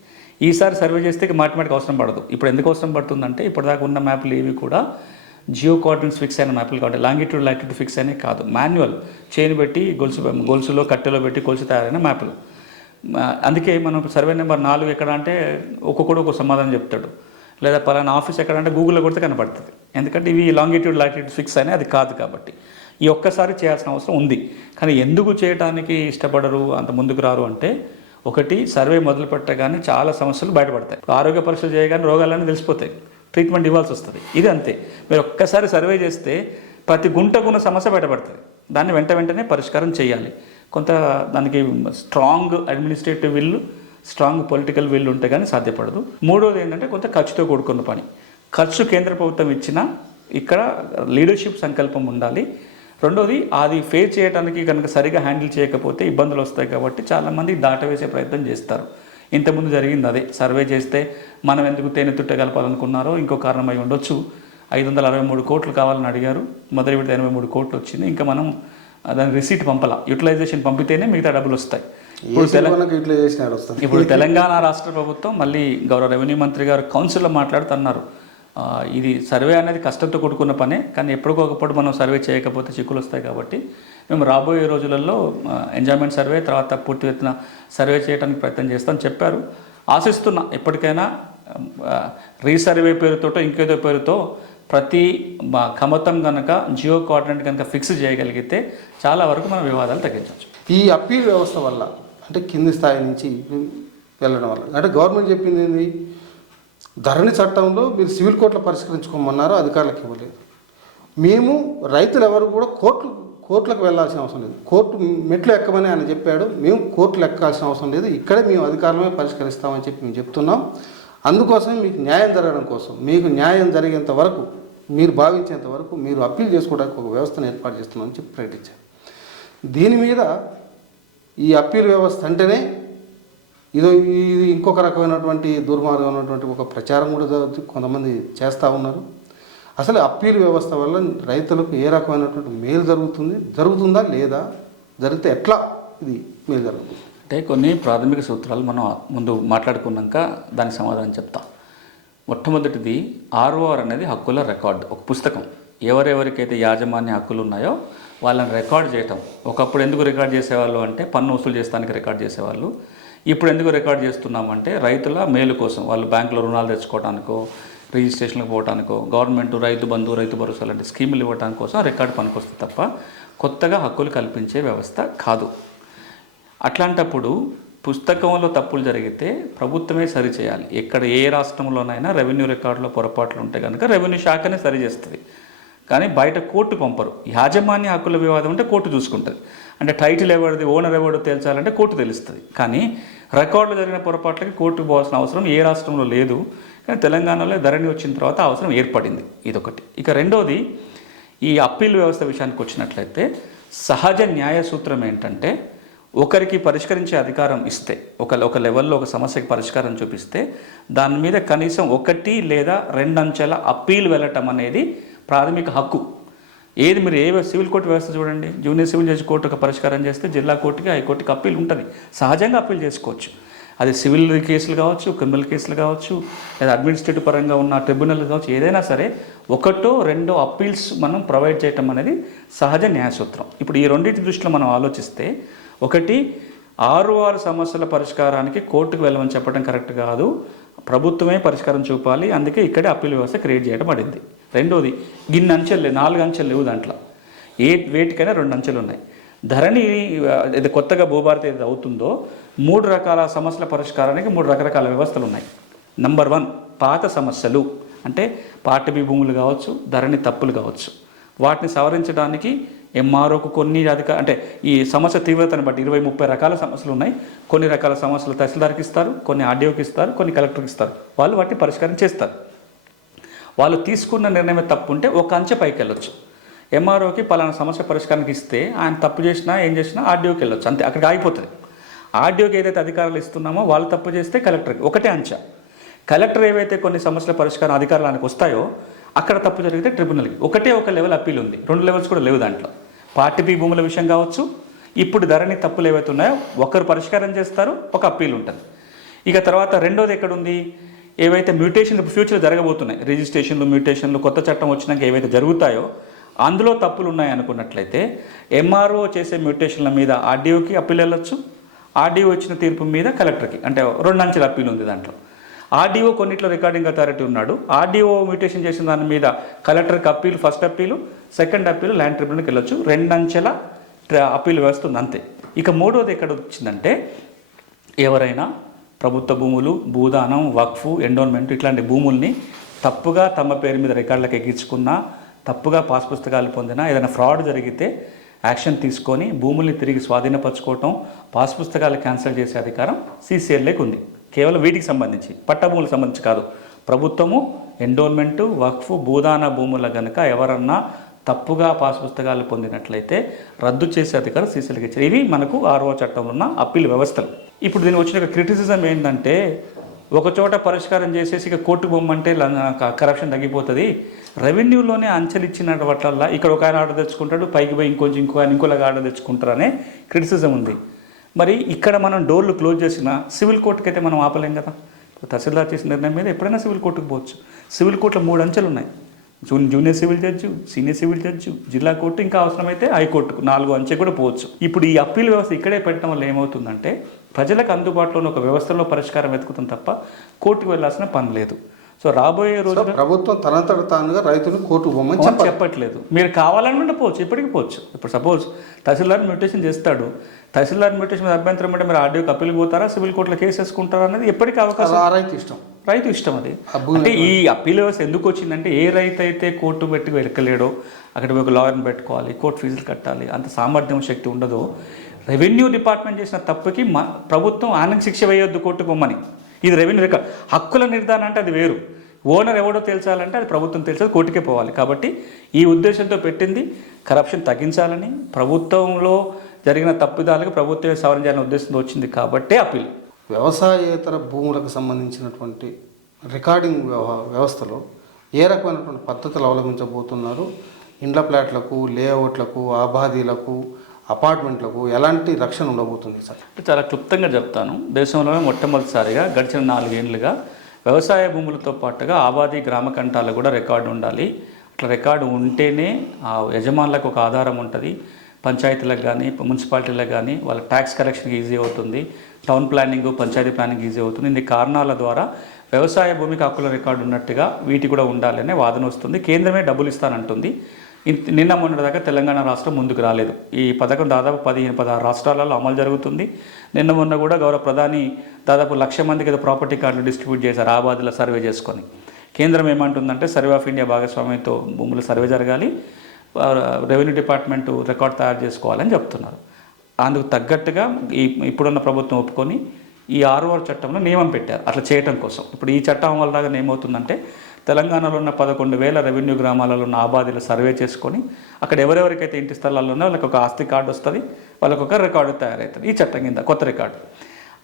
ఈసారి సర్వే చేస్తే మాటిమాటికి అవసరం పడదు. ఇప్పుడు ఎందుకు అవసరం పడుతుందంటే ఇప్పటిదాకా ఉన్న మ్యాప్లు ఏవి కూడా జియో కోఆర్డినేట్స్ ఫిక్స్ అయిన మ్యాప్లు కాబట్టి లాంగిట్యూడ్ లాటిట్యూడ్ ఫిక్స్ అయినవి కాదు, మాన్యువల్ చైన్ పెట్టి గొలుసులో కట్టెలో పెట్టి కొలుసు తయారైన మ్యాప్లు. అందుకే మనం సర్వే నెంబర్ 4 ఎక్కడ అంటే ఒక్కొక్కడు ఒక సమాధానం చెప్తాడు, లేదా పలానా ఆఫీస్ ఎక్కడ అంటే గూగుల్లో కొడితే కనపడుతుంది. ఎందుకంటే ఇవి లాంగిట్యూడ్ లాటిట్యూడ్ ఫిక్స్ అయినా అది కాదు కాబట్టి ఈ ఒక్కసారి చేయాల్సిన అవసరం ఉంది. కానీ ఎందుకు చేయడానికి ఇష్టపడరు, అంత ముందుకు రారు అంటే, ఒకటి, సర్వే మొదలు పెట్టగానే చాలా సమస్యలు బయటపడతాయి. ఆరోగ్య పరీక్షలు చేయగానే రోగాలన్నీ తెలిసిపోతాయి, ట్రీట్మెంట్ ఇవ్వాల్సి వస్తుంది. ఇది అంతే. మీరు ఒక్కసారి సర్వే చేస్తే ప్రతి గుంటకున్న సమస్య బయటపడుతుంది. దాన్ని వెంటనే పరిష్కారం చేయాలి. కొంత దానికి strong administrative will, strong political will ఉంటే కానీ సాధ్యపడదు. మూడోది ఏంటంటే కొంత ఖర్చుతో కూడుకున్న పని. ఖర్చు కేంద్ర ప్రభుత్వం ఇచ్చినా ఇక్కడ లీడర్షిప్ సంకల్పం ఉండాలి. రెండోది, అది ఫేస్ చేయడానికి కనుక సరిగా హ్యాండిల్ చేయకపోతే ఇబ్బందులు వస్తాయి కాబట్టి చాలామంది దాటవేసే ప్రయత్నం చేస్తారు. ఇంతకుముందు జరిగింది అదే. సర్వే చేస్తే మనం ఎందుకు తేనె తుట్ట కలపాలనుకున్నారో ఇంకో కారణం అయి ఉండొచ్చు. 563 కోట్లు కావాలని అడిగారు, మొదటి విడత 83 కోట్లు వచ్చింది. ఇంకా మనం దాని రిసీట్ పంపాల, యూటిలైజేషన్ పంపితేనే మిగతా డబ్బులు వస్తాయి. ఇప్పుడు తెలంగాణ రాష్ట్ర ప్రభుత్వం మళ్ళీ గౌరవ రెవెన్యూ మంత్రి గారు కౌన్సిల్లో మాట్లాడుతున్నారు, ఇది సర్వే అనేది కష్టంతో కూడుకున్న పనే, కానీ ఎప్పటికొకప్పుడు మనం సర్వే చేయకపోతే చిక్కులు వస్తాయి కాబట్టి మేము రాబోయే రోజులలో ఎంజాయ్మెంట్ సర్వే తర్వాత పూర్తి ఎత్తున సర్వే చేయడానికి ప్రయత్నం చేస్తామని చెప్పారు. ఆశిస్తున్నా ఎప్పటికైనా రీసర్వే పేరుతో ఇంకేదో పేరుతో ప్రతి కమతం కనుక జియో కోఆర్డినేట్ కనుక ఫిక్స్ చేయగలిగితే చాలా వరకు మనం వివాదాలు తగ్గించవచ్చు. ఈ అప్పీల్ వ్యవస్థ వల్ల అంటే కింది స్థాయి నుంచి వెళ్ళడం వల్ల అంటే గవర్నమెంట్ చెప్పింది ఏంది, ధరణి చట్టంలో మీరు సివిల్ కోర్టులో పరిష్కరించుకోమన్నారు, అధికారులకు ఇవ్వలేదు. మేము రైతులు ఎవరు కూడా కోర్టులకు వెళ్ళాల్సిన అవసరం లేదు, కోర్టు మెట్లు ఎక్కమని ఆయన చెప్పాడు. మేము కోర్టులు ఎక్కాల్సిన అవసరం లేదు, ఇక్కడే మేము అధికారమే పరిష్కరిస్తామని చెప్పి మేము చెప్తున్నాం. అందుకోసమే మీకు న్యాయం జరగడం కోసం, మీకు న్యాయం జరిగేంత వరకు, మీరు భావించేంత వరకు మీరు అప్పీల్ చేసుకోవడానికి ఒక వ్యవస్థను ఏర్పాటు చేస్తున్నామని చెప్పి ప్రకటించారు. దీని మీద ఈ అప్పీల్ వ్యవస్థ అంటేనే ఇది ఇంకొక రకమైనటువంటి దుర్మార్గమైనటువంటి ఒక ప్రచారం కూడా కొంతమంది చేస్తూ ఉన్నారు. అసలు అప్పీల్ వ్యవస్థ వల్ల రైతులకు ఏ రకమైనటువంటి మేలు జరుగుతుందా లేదా, జరిగితే ఎట్లా ఇది మేలు జరుగుతుంది అంటే కొన్ని ప్రాథమిక సూత్రాలు మనం ముందు మాట్లాడుకున్నాక దానికి సమాధానం చెప్తా. మొట్టమొదటిది, ROR అనేది హక్కుల రికార్డు, ఒక పుస్తకం. ఎవరెవరికైతే యాజమాన్య హక్కులు ఉన్నాయో వాళ్ళని రికార్డ్ చేయటం. ఒకప్పుడు ఎందుకు రికార్డ్ చేసేవాళ్ళు అంటే పన్ను వసూలు చేస్తానికి రికార్డ్ చేసేవాళ్ళు. ఇప్పుడు ఎందుకు రికార్డ్ చేస్తున్నామంటే రైతుల మేలు కోసం, వాళ్ళు బ్యాంకులో రుణాలు తెచ్చుకోవడానికో, రిజిస్ట్రేషన్లకు పోవడానికో, గవర్నమెంట్ రైతు బంధు, రైతు భరోసా లాంటి స్కీములు ఇవ్వడానికి కోసం రికార్డు పనికొస్తుంది తప్ప కొత్తగా హక్కులు కల్పించే వ్యవస్థ కాదు. అట్లాంటప్పుడు పుస్తకంలో తప్పులు జరిగితే ప్రభుత్వమే సరి చేయాలి. ఎక్కడ ఏ రాష్ట్రంలోనైనా రెవెన్యూ రికార్డులో పొరపాట్లు ఉంటే కనుక రెవెన్యూ శాఖనే సరి చేస్తుంది. కానీ బయట కోర్టు పంపరు. యాజమాన్య హక్కుల వివాదం అంటే కోర్టు చూసుకుంటుంది. అంటే టైటిల్ ఎవరిది, ఓనర్ ఎవరిదో తేల్చాలంటే కోర్టు తెలుస్తుంది. కానీ రికార్డులో జరిగిన పొరపాట్లకి కోర్టుకు పోవాల్సిన అవసరం ఏ రాష్ట్రంలో లేదు. కానీ తెలంగాణలో ధరణి వచ్చిన తర్వాత అవసరం ఏర్పడింది. ఇదొకటి. ఇక రెండోది, ఈ అప్పీల్ వ్యవస్థ విషయానికి వచ్చినట్లయితే సహజ న్యాయ సూత్రం ఏంటంటే, ఒకరికి పరిష్కరించే అధికారం ఇస్తే, ఒక లెవెల్లో ఒక సమస్యకి పరిష్కారం చూపిస్తే దాని మీద కనీసం 1 లేదా 2 అంచెల అప్పీల్ వెళ్ళటం అనేది ప్రాథమిక హక్కు. ఏది మీరు సివిల్ కోర్టు వ్యవస్థ చూడండి, జూనియర్ సివిల్ జడ్జి కోర్టు ఒక పరిష్కారం చేస్తే జిల్లా కోర్టుకి, హైకోర్టుకి అప్పీల్ ఉంటుంది. సహజంగా అప్పీల్ చేసుకోవచ్చు. అది సివిల్ కేసులు కావచ్చు, క్రిమినల్ కేసులు కావచ్చు, లేదా అడ్మినిస్ట్రేటివ్ పరంగా ఉన్న ట్రిబ్యునల్ కావచ్చు, ఏదైనా సరే 1, 2 అప్పీల్స్ మనం ప్రొవైడ్ చేయటం అనేది సహజ న్యాయసూత్రం. ఇప్పుడు ఈ రెండింటి దృష్టిలో మనం ఆలోచిస్తే, ఒకటి 6 సమస్యల పరిష్కారానికి కోర్టుకు వెళ్ళమని చెప్పడం కరెక్ట్ కాదు, ప్రభుత్వమే పరిష్కారం చూపాలి. అందుకే ఇక్కడే అప్పీల్ వ్యవస్థ క్రియేట్ చేయడం పడింది. రెండోది, గిన్ని అంచెలు 4 అంచెలు లేవు దాంట్లో, వేటికైనా 2 అంచెలు ఉన్నాయి. ధరణి ఇది కొత్తగా భూభారతి ఏది అవుతుందో 3 రకాల సమస్యల పరిష్కారానికి 3 రకరకాల వ్యవస్థలు ఉన్నాయి. నంబర్ 1, పాత సమస్యలు అంటే పాటబీ భూములు కావచ్చు, ధరణి తప్పులు కావచ్చు. వాటిని సవరించడానికి ఎంఆర్ఓకు కొన్ని అంటే ఈ సమస్య తీవ్రతను బట్టి 20-30 రకాల సమస్యలు ఉన్నాయి. కొన్ని రకాల సమస్యలు తహసీల్దార్కి ఇస్తారు, కొన్ని ఆర్డీఓకి ఇస్తారు, కొన్ని కలెక్టర్కి ఇస్తారు. వాళ్ళు వాటిని పరిష్కారం చేస్తారు. వాళ్ళు తీసుకున్న నిర్ణయం తప్పు ఉంటే 1 అంచె పైకి వెళ్ళొచ్చు. ఎంఆర్ఓకి పలానా సమస్య పరిష్కారానికి ఇస్తే ఆయన తప్పు చేసినా ఏం చేసినా ఆర్డీఓకి వెళ్ళొచ్చు, అంతే, అక్కడికి ఆగిపోతుంది. ఆర్డీఓకి ఏదైతే అధికారులు ఇస్తున్నామో వాళ్ళు తప్పు చేస్తే కలెక్టర్కి 1 అంచె. కలెక్టర్ ఏవైతే కొన్ని సమస్యల పరిష్కారం అధికారులకు వస్తాయో అక్కడ తప్పు జరిగితే ట్రిబ్యునల్కి 1 లెవెల్ అప్పీల్ ఉంది, 2 లెవెల్స్ కూడా లేవు దాంట్లో. పార్టీ భూముల విషయం కావచ్చు, ఇప్పుడు ధరణి తప్పులు ఏవైతే ఉన్నాయో ఒకరు పరిష్కారం చేస్తారు, ఒక అప్పీల్ ఉంటుంది. ఇక తర్వాత రెండోది ఎక్కడుంది, ఏవైతే మ్యూటేషన్లు ఫ్యూచర్ జరగబోతున్నాయి, రిజిస్ట్రేషన్లు, మ్యూటేషన్లు, కొత్త చట్టం వచ్చినాక ఏవైతే జరుగుతాయో అందులో తప్పులు ఉన్నాయి అనుకున్నట్లయితే ఎంఆర్ఓ చేసే మ్యూటేషన్ల మీద ఆర్డీఓకి అప్పీల్ వెళ్ళొచ్చు, ఆర్డీఓ ఇచ్చిన తీర్పు మీద కలెక్టర్కి, అంటే 2 అంచెల అప్పీల్ ఉంది దాంట్లో. ఆర్డీఓ కొన్నిట్లో రికార్డింగ్ అథారిటీ ఉన్నాడు, ఆర్డీఓ మ్యూటేషన్ చేసిన దాని మీద కలెక్టర్కి appeal, first appeal, second appeal land ట్రిబ్యునల్కి వెళ్ళొచ్చు. 2 అంచెల అప్పీల్ వ్యవస్థ ఉంది, అంతే. ఇక మూడోది ఎక్కడ వచ్చిందంటే, ఎవరైనా ప్రభుత్వ భూములు, భూదానం, వక్ఫ్, ఎండోన్మెంట్ ఇట్లాంటి భూముల్ని తప్పుగా తమ పేరు మీద రికార్డులకు ఎక్కించుకున్నా, తప్పుగా పాస్ పుస్తకాలు పొందినా, ఏదైనా ఫ్రాడ్ జరిగితే యాక్షన్ తీసుకొని భూముల్ని తిరిగి స్వాధీనపరచుకోవటం, పాస్ పుస్తకాలు క్యాన్సిల్ చేసే అధికారం సీసీఎల్ఏకి ఉంది. కేవలం వీటికి సంబంధించి, పట్ట భూములకు సంబంధించి కాదు. ప్రభుత్వము ఎండోన్మెంటు, వక్ఫ్, భూదాన భూముల కనుక ఎవరన్నా తప్పుగా పాస్ పుస్తకాలు పొందినట్లయితే రద్దు చేసే అధికారం సీసీఎల్కి ఇచ్చారు. ఇవి మనకు 6వ చట్టంలో ఉన్న అప్పీల్ వ్యవస్థలు. ఇప్పుడు దీనికి వచ్చిన క్రిటిసిజం ఏంటంటే, ఒక చోట పరిష్కారం చేసేసి ఇక కోర్టుకు పోమంటే కరప్షన్ తగ్గిపోతుంది, రెవెన్యూలోనే అంచెలు ఇచ్చిన వాటిల్లో ఇక్కడ ఒక ఆయన ఆర్డర్ తెచ్చుకుంటాడు, పైకి పోయి ఇంకోలాగా ఆర్డర్ తెచ్చుకుంటారనే క్రిటిసిజం ఉంది. మరి ఇక్కడ మనం డోర్లు క్లోజ్ చేసిన సివిల్ కోర్టుకి అయితే మనం ఆపలేం కదా. తహసీల్దార్ చేసిన నిర్ణయం మీద ఎప్పుడైనా సివిల్ కోర్టుకు పోవచ్చు. సివిల్ కోర్టులో 3 అంచెలు ఉన్నాయి, junior civil judge, senior civil judge, జిల్లా కోర్టు, ఇంకా అవసరమైతే హైకోర్టుకు 4 అంచె కూడా పోవచ్చు. ఇప్పుడు ఈ అప్పీల్ వ్యవస్థ ఇక్కడే పెట్టడం వల్ల ఏమవుతుందంటే, ప్రజలకు అందుబాటులో ఉన్న ఒక వ్యవస్థలో పరిష్కారం వెతుకుతాం తప్ప కోర్టుకు వెళ్ళాల్సిన పని లేదు. సో రాబోయే రోజు ప్రభుత్వం తనంతట తానుగా రైతులు కోర్టుకు పోమని చెప్పట్లేదు. మీరు కావాలనుకుంటే పోవచ్చు, ఇప్పటికీ పోవచ్చు. ఇప్పుడు సపోజ్ తహసీల్దార్ మ్యూటేషన్ చేస్తాడు, తహసీల్దార్ మ్యూటేషన్ మీద అభ్యంతరం అంటే మీరు ఆర్డీఓకి అప్పీల్కి పోతారా, సివిల్ కోర్టులో కేసు వేసుకుంటారా అనేది ఎప్పటికీ అవకాశం. రైతు ఇష్టం అది. అంటే ఈ అప్పీల్ వ్యవస్థ ఎందుకు వచ్చిందంటే, ఏ రైతు అయితే కోర్టు పెట్టి వెతకలేడో అక్కడ ఒక లాయర్ని పెట్టుకోవాలి, కోర్టు ఫీజులు కట్టాలి, అంత సామర్థ్యం శక్తి ఉండదో, రెవెన్యూ డిపార్ట్మెంట్ చేసిన తప్పుకి ప్రభుత్వం ఆయనకు శిక్ష వేయొద్దు కోర్టుకు పోమని. ఇది రెవెన్యూ రికార్డ్. హక్కుల నిర్ధారణ అంటే అది వేరు. ఓనర్ ఎవడో తేల్చాలంటే అది ప్రభుత్వం తెలిసేది, కోర్టుకే పోవాలి. కాబట్టి ఈ ఉద్దేశంతో పెట్టింది కరప్షన్ తగ్గించాలని, ప్రభుత్వంలో జరిగిన తప్పిదాలకు ప్రభుత్వమే సవరణ చేయాలనే ఉద్దేశంతో వచ్చింది కాబట్టే అప్పీల్. వ్యవసాయేతర భూములకు సంబంధించినటువంటి రికార్డింగ్ వ్యవస్థలో ఏ రకమైనటువంటి పద్ధతులు అవలంబించబోతున్నారు? ఇండ్ల ప్లాట్లకు, లేఅవుట్లకు, ఆబాదీలకు, అపార్ట్మెంట్లకు ఎలాంటి రక్షణ ఉండబోతుంది సార్? చాలా క్లుప్తంగా చెప్తాను. దేశంలోనే మొట్టమొదటిసారిగా గడిచిన 4 ఏళ్లుగా వ్యవసాయ భూములతో పాటుగా ఆబాదీ గ్రామ కంఠాలు కూడా రికార్డు ఉండాలి. ఇట్లా రికార్డు ఉంటేనే ఆ యజమానులకు ఒక ఆధారం ఉంటుంది, పంచాయతీలకు కానీ మున్సిపాలిటీలకు కానీ వాళ్ళ ట్యాక్స్ కలెక్షన్కి ఈజీ అవుతుంది, town planning panchayat planning easy అవుతుంది. ఇన్ని కారణాల ద్వారా వ్యవసాయ భూమికి హక్కుల రికార్డు ఉన్నట్టుగా వీటి కూడా ఉండాలనే వాదన వస్తుంది. కేంద్రమే డబ్బులు ఇస్తానంటుంది. నిన్న మొన్నటి దాకా తెలంగాణ రాష్ట్రం ముందుకు రాలేదు. ఈ పథకం దాదాపు 15-16 రాష్ట్రాలలో అమలు జరుగుతుంది. నిన్న మొన్న కూడా గౌరవ ప్రధాని దాదాపు 1,00,000 మందికి ఏదో ప్రాపర్టీ కార్డులు డిస్ట్రిబ్యూట్ చేశారు ఆబాద్లో సర్వే చేసుకొని. కేంద్రం ఏమంటుందంటే సర్వే ఆఫ్ ఇండియా భాగస్వామ్యంతో భూముల సర్వే జరగాలి, రెవెన్యూ డిపార్ట్మెంటు రికార్డ్ తయారు చేసుకోవాలని చెప్తున్నారు. అందుకు తగ్గట్టుగా ఇప్పుడున్న ప్రభుత్వం ఒప్పుకొని ఈ ROR చట్టంలో నియమం పెట్టారు అట్లా చేయటం కోసం. ఇప్పుడు ఈ చట్టం వల్ల ఏమవుతుందంటే తెలంగాణలో ఉన్న 11,000 రెవెన్యూ గ్రామాలలో ఉన్న ఆబాదీలు సర్వే చేసుకొని అక్కడ ఎవరెవరికైతే ఇంటి స్థలాల్లో ఉన్నాయో వాళ్ళకి ఒక ఆస్తి కార్డు వస్తుంది, వాళ్ళకి ఒక రికార్డు తయారవుతుంది ఈ చట్టం కింద, కొత్త రికార్డు.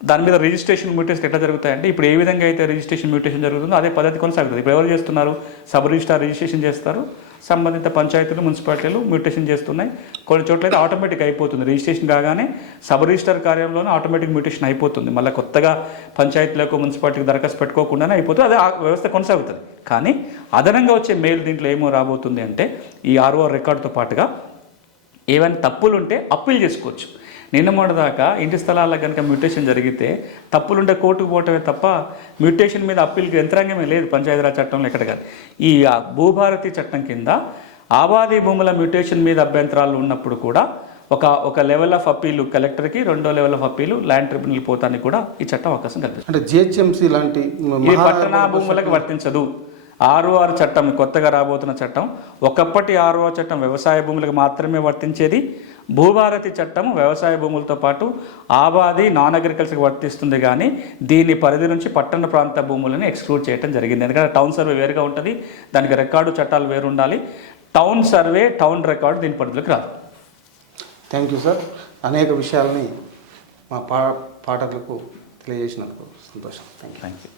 దాని మీద రిజిస్ట్రేషన్ మ్యూటేషన్ ఎట్లా జరుగుతాయంటే ఇప్పుడు ఏ విధంగా అయితే రిజిస్ట్రేషన్ మ్యూటేషన్ జరుగుతుందో అదే పద్ధతి కొనసాగుతుంది. ఇప్పుడు ఎవరు చేస్తున్నారు? సబ్ రిజిస్ట్రార్ రిజిస్ట్రేషన్ చేస్తారు, సంబంధిత పంచాయతీలు మున్సిపాలిటీలు మ్యూటేషన్ చేస్తున్నాయి. కొన్ని చోట్ల అయితే ఆటోమేటిక్ అయిపోతుంది, రిజిస్ట్రేషన్ కాగానే సబ్ రిజిస్టర్ కార్యాలయంలోనే ఆటోమేటిక్ మ్యూటేషన్ అయిపోతుంది. మళ్ళీ కొత్తగా పంచాయతీలకు మున్సిపాలిటీకి దరఖాస్తు పెట్టుకోకుండానే అయిపోతుంది, అదే ఆ వ్యవస్థ కొనసాగుతుంది. కానీ అదనంగా వచ్చే మెయిల్ దీంట్లో ఏమో రాబోతుంది అంటే ఈ ROR రికార్డుతో పాటుగా ఏవైనా తప్పులు ఉంటే అప్పీల్ చేసుకోవచ్చు. నిన్న మొన్నదాకా ఇంటి స్థలాలకు కనుక మ్యూటేషన్ జరిగితే తప్పులుంటే కోర్టుకు పోవటమే తప్ప మ్యూటేషన్ మీద అప్పీల్కి యంత్రాంగమే లేదు పంచాయతీరాజ్ చట్టంలో ఎక్కడ కాదు. ఈ భూభారతి చట్టం కింద ఆబాదీ భూముల మ్యూటేషన్ మీద అభ్యంతరాలు ఉన్నప్పుడు కూడా ఒక లెవెల్ ఆఫ్ అప్పీల్ కలెక్టర్కి, రెండో level of appeal land tribunal పోతానికి కూడా ఈ చట్టం అవకాశం కల్పిస్తుంది. అంటే జిహెచ్ఎంసీ లాంటి ఈ పట్టణ భూములకు వర్తించదు. ROR చట్టం కొత్తగా రాబోతున్న చట్టం, ఒకప్పటి ROR చట్టం వ్యవసాయ భూములకు మాత్రమే వర్తించేది. భూభారతి చట్టం వ్యవసాయ భూములతో పాటు ఆబాది నాన్ అగ్రికల్చర్కి వర్తిస్తుంది. కానీ దీని పరిధి నుంచి పట్టణ ప్రాంత భూములను ఎక్స్క్లూడ్ చేయడం జరిగింది. ఎందుకంటే టౌన్ సర్వే వేరుగా ఉంటుంది, దానికి రికార్డు చట్టాలు వేరు ఉండాలి. టౌన్ సర్వే టౌన్ రికార్డు దీని పరిధిలోకి రాదు. Thank you sir. అనేక విషయాలని మా పాఠకులకు తెలియజేసినందుకు సంతోషం. Thank you.